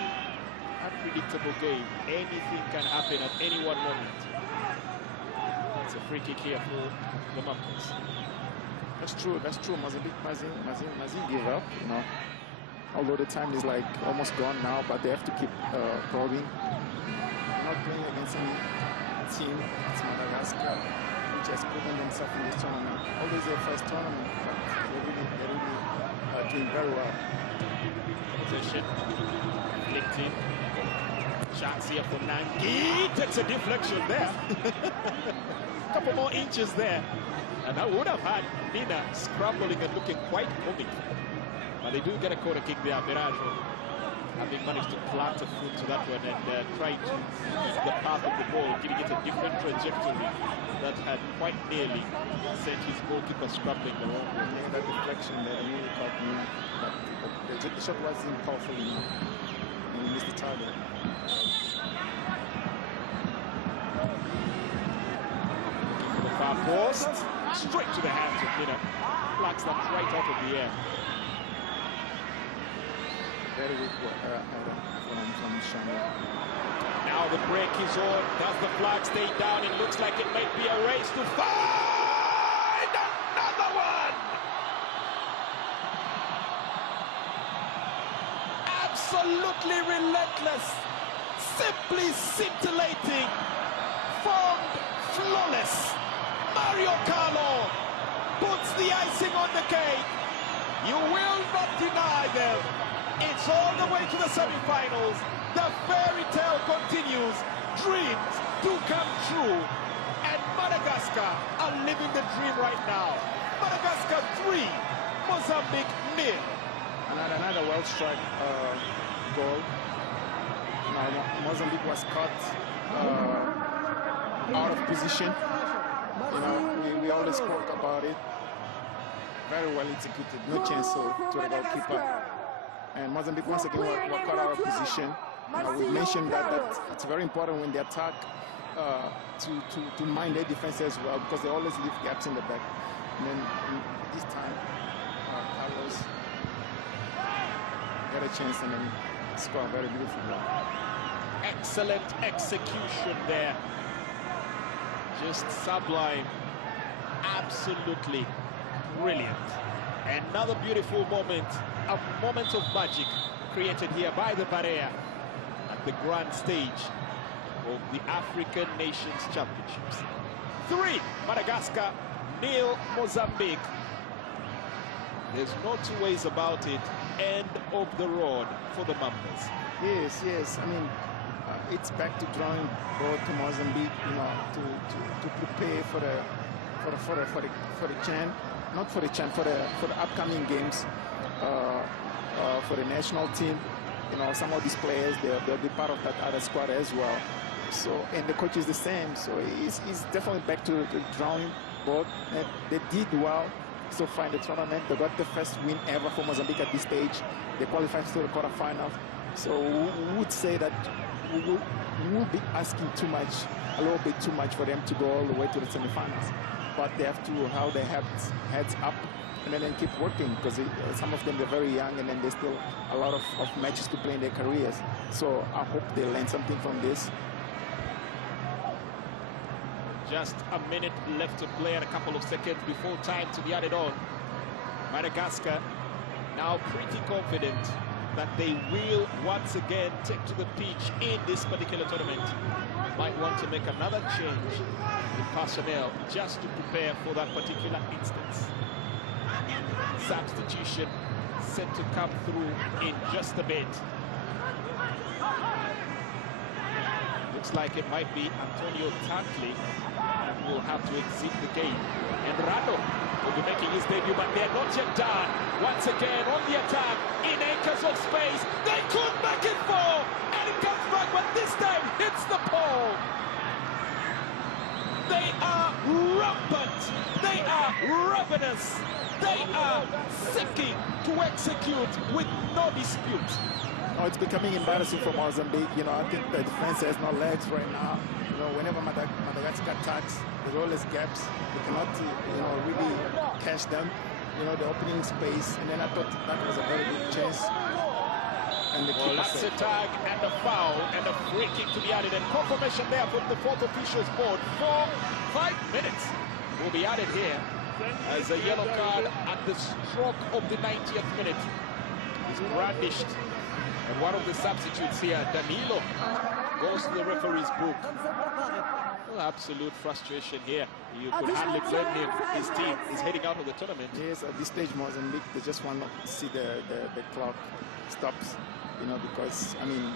unpredictable game. Anything can happen at any one moment. It's a free kick here for the Mambas. That's true. Mozambique mustn't give up, you know. Although the time is like almost gone now, but they have to keep probing. Not playing against any team. It's Madagascar, which has proven themselves in this tournament. Although it's their first tournament, but they're really doing very well. Possession, flicked in. Chance here for Nangi. Takes a deflection there. Couple more inches there. And that would have had Nina scrambling and looking quite comic. But they do get a corner kick there, Mirajo, having managed to plant a foot to that one and try to ease the path of the ball, giving it a different trajectory that had quite nearly sent his goalkeeper scrambling the wrong way. Yeah, that deflection there really caught me. But the shot wasn't powerful enough. And he missed the target. The far post, straight to the hands of Nina. Flags that right out of the air. Very good from Shani. Now the break is on. Does the flag stay down? It looks like it might be a race to find another one. Absolutely relentless, simply scintillating, formed flawless. Mario Carlo puts the icing on the cake. You will not deny them. It's all the way to the semi-finals. The fairy tale continues. Dreams do come true. And Madagascar are living the dream right now. Madagascar 3, Mozambique 0. Another well-struck goal. Now, Mozambique was caught out of position. You know, we always spoke about it. Very well executed. No chance to the goalkeeper. And Mozambique once again were caught out of position. We mentioned that it's very important when they attack to mind their defense as well, because they always leave gaps in the back. And then this time, Carlos got a chance and then score a very beautiful goal. Excellent execution there. Just sublime. Absolutely brilliant. Another beautiful moment. A moment of magic created here by the Barea at the grand stage of the African Nations Championships. 3, Madagascar, 0, Mozambique. There's no two ways about it. End of the road for the Mambas. Yes. I mean, it's back to drawing board to Mozambique, you know, to prepare for the Chan, not for the Chan, for the upcoming games, for the national team. You know, some of these players, they'll be part of that other squad as well. So, and the coach is the same. So he's definitely back to the drawing board. And they did well so far in the tournament. They got the first win ever for Mozambique at this stage. They qualified to the quarterfinals. So we would say that we will be asking too much, a little bit too much for them to go all the way to the semifinals. But they have to hold their heads up and then keep working, because some of them, they're very young, and then there's still a lot of matches to play in their careers. So I hope they learn something from this. Just a minute left to play and a couple of seconds before time to be added on. Madagascar now pretty confident that they will once again take to the pitch in this particular tournament. Might want to make another change in personnel just to prepare for that particular instance. Substitution set to come through in just a bit. Looks like it might be Antonio Tantley who will have to exit the game. And Rado will be making his debut, but they're not yet done. Once again on the attack, in acres of space. They could make it fall, and it comes back, but this time hits the pole. They are rampant. They are ravenous. They are seeking to execute with no dispute. Oh, it's becoming embarrassing for Mozambique. You know, I think the defense has no legs right now. You know, whenever Madagascar attacks, there's always gaps. They cannot, you know, really catch them. You know, the opening space. And then I thought that was a very good chance. And the keeper that's a tag and a foul and a free kick to be added. And confirmation there from the fourth official's board. 5 minutes will be added here as a yellow card at the stroke of the 90th minute is brandished. And one of the substitutes here, Danilo, goes to the referee's book. Well, absolute frustration here. You could hardly blame him. His team is heading out of the tournament. Yes, at this stage, Mozambique, they just want to see the clock stops. You know, because, I mean,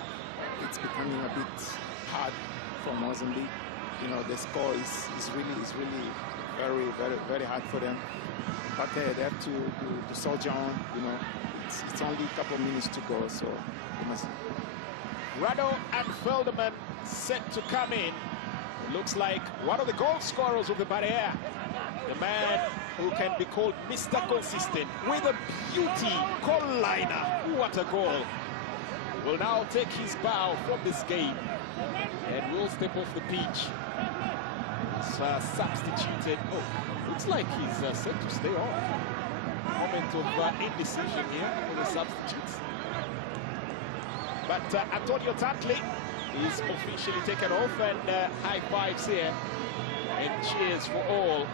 it's becoming a bit hard for Mozambique. You know, the score is really very hard for them. But they have to soldier on, you know. It's only a couple of minutes to go, so they must. Rado and Felderman set to come in. It looks like one of the goal scorers of the Barea, the man who can be called Mr. Consistent with a beauty goal liner. What a goal! Will now take his bow from this game and will step off the pitch. Substituted. Oh, looks like he's set to stay off. Moment of indecision here for the substitutes. But Antonio Tatley is officially taken off, and high fives here and cheers for all.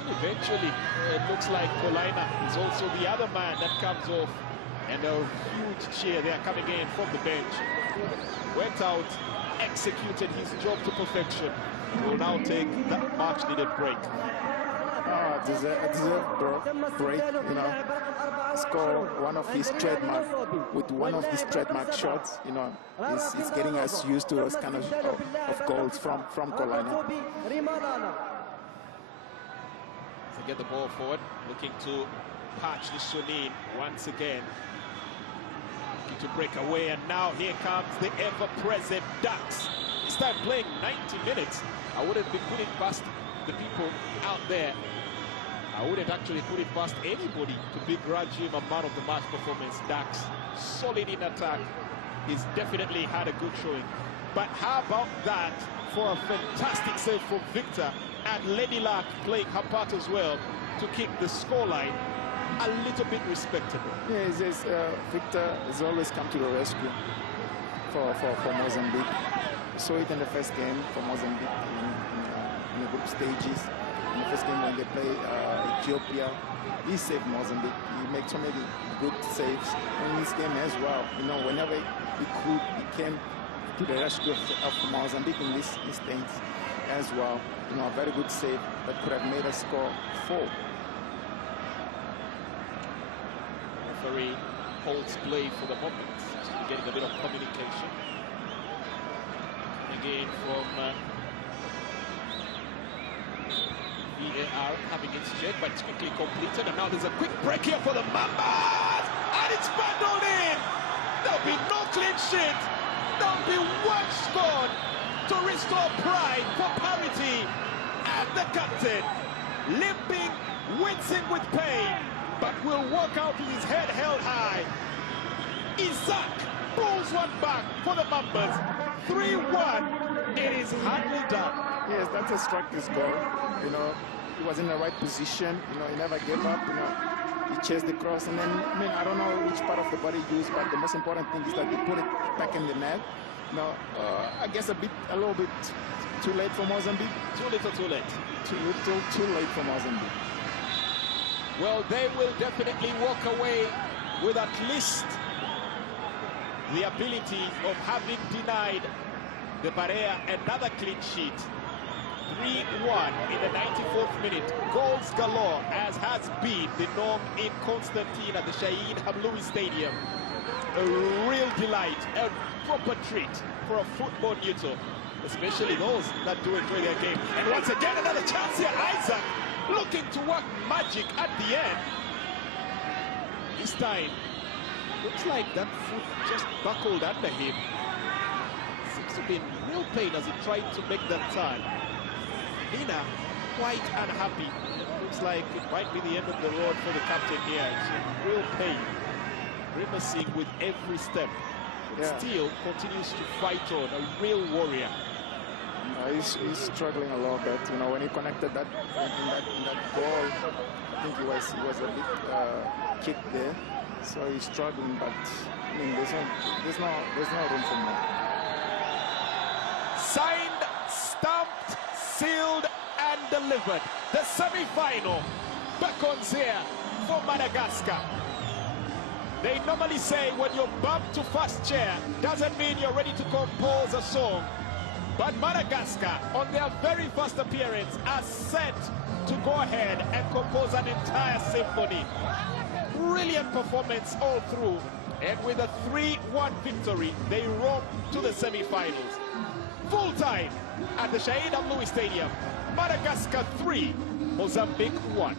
And eventually, it looks like Colina is also the other man that comes off, and a huge cheer there coming in from the bench. Went out, executed his job to perfection. Will now take that much-needed break. Deserved break, you know. Score one of his trademark with one of his trademark shots, you know. He's getting us used to those kind of goals from Colina. To get the ball forward, looking to patch this one in once again. Looking to break away, and now here comes the ever-present Ducks. This time playing 90 minutes. I wouldn't be putting past the people out there. I wouldn't actually put it past anybody to begrudge him a man of the match performance. Ducks, solid in attack. He's definitely had a good showing. But how about that for a fantastic save from Victor, and Lady Luck playing her part as well to keep the scoreline a little bit respectable. Yes, Victor has always come to the rescue for Mozambique. Saw it in the first game for Mozambique in the group stages. In the first game when they play Ethiopia, he saved Mozambique. He made so many good saves in this game as well. You know, whenever he could, he came to the rescue of Mozambique in this instance as well. You know, a very good save that could have made us score 4. Referee holds play for the moment. Just getting a bit of communication. Again from VAR having its check, but it's quickly completed, and now there's a quick break here for the Mambas, and it's bundled in. There'll be no clean sheet. There'll be one scored to restore pride for parity, and the captain limping, wincing with pain, but will walk out with his head held high. Isaac pulls one back for the Mambas. 3-1. It is hardly done. Yes, that's a striker's goal. You know, he was in the right position. You know, he never gave up. You know, he chased the cross, and then I don't know which part of the body he used, but the most important thing is that he put it back in the net. You know, I guess a little bit too late for Mozambique. Too little, too late. Too little, too late for Mozambique. Well, they will definitely walk away with at least the ability of having denied the Barea another clean sheet. 3-1 in the 94th minute. Goals galore, as has been the norm in Constantine at the Shahid Hamloui Stadium. A real delight, a proper treat for a football neutral, especially those that do enjoy their game. And once again, another chance here. Isaac looking to work magic at the end. This time, looks like that foot just buckled under him. Seems to be in real pain as he tried to make that turn. Nina, quite unhappy. Looks like it might be the end of the road for the captain here. It's in real pain, grimacing with every step. But still continues to fight on, a real warrior. He's struggling a little bit. You know, when he connected that in that goal, I think he was a bit kicked there. So he's struggling, but I mean, there's no room for more. Signed, stamped, sealed, and delivered. The semi-final beckons here for Madagascar. They normally say when you're bumped to first chair, doesn't mean you're ready to compose a song. But Madagascar, on their very first appearance, are set to go ahead and compose an entire symphony. Brilliant performance all through, and with a 3-1 victory, they roam to the semi-finals. Full time at the Shahid Hamloui Stadium. Madagascar 3, Mozambique 1.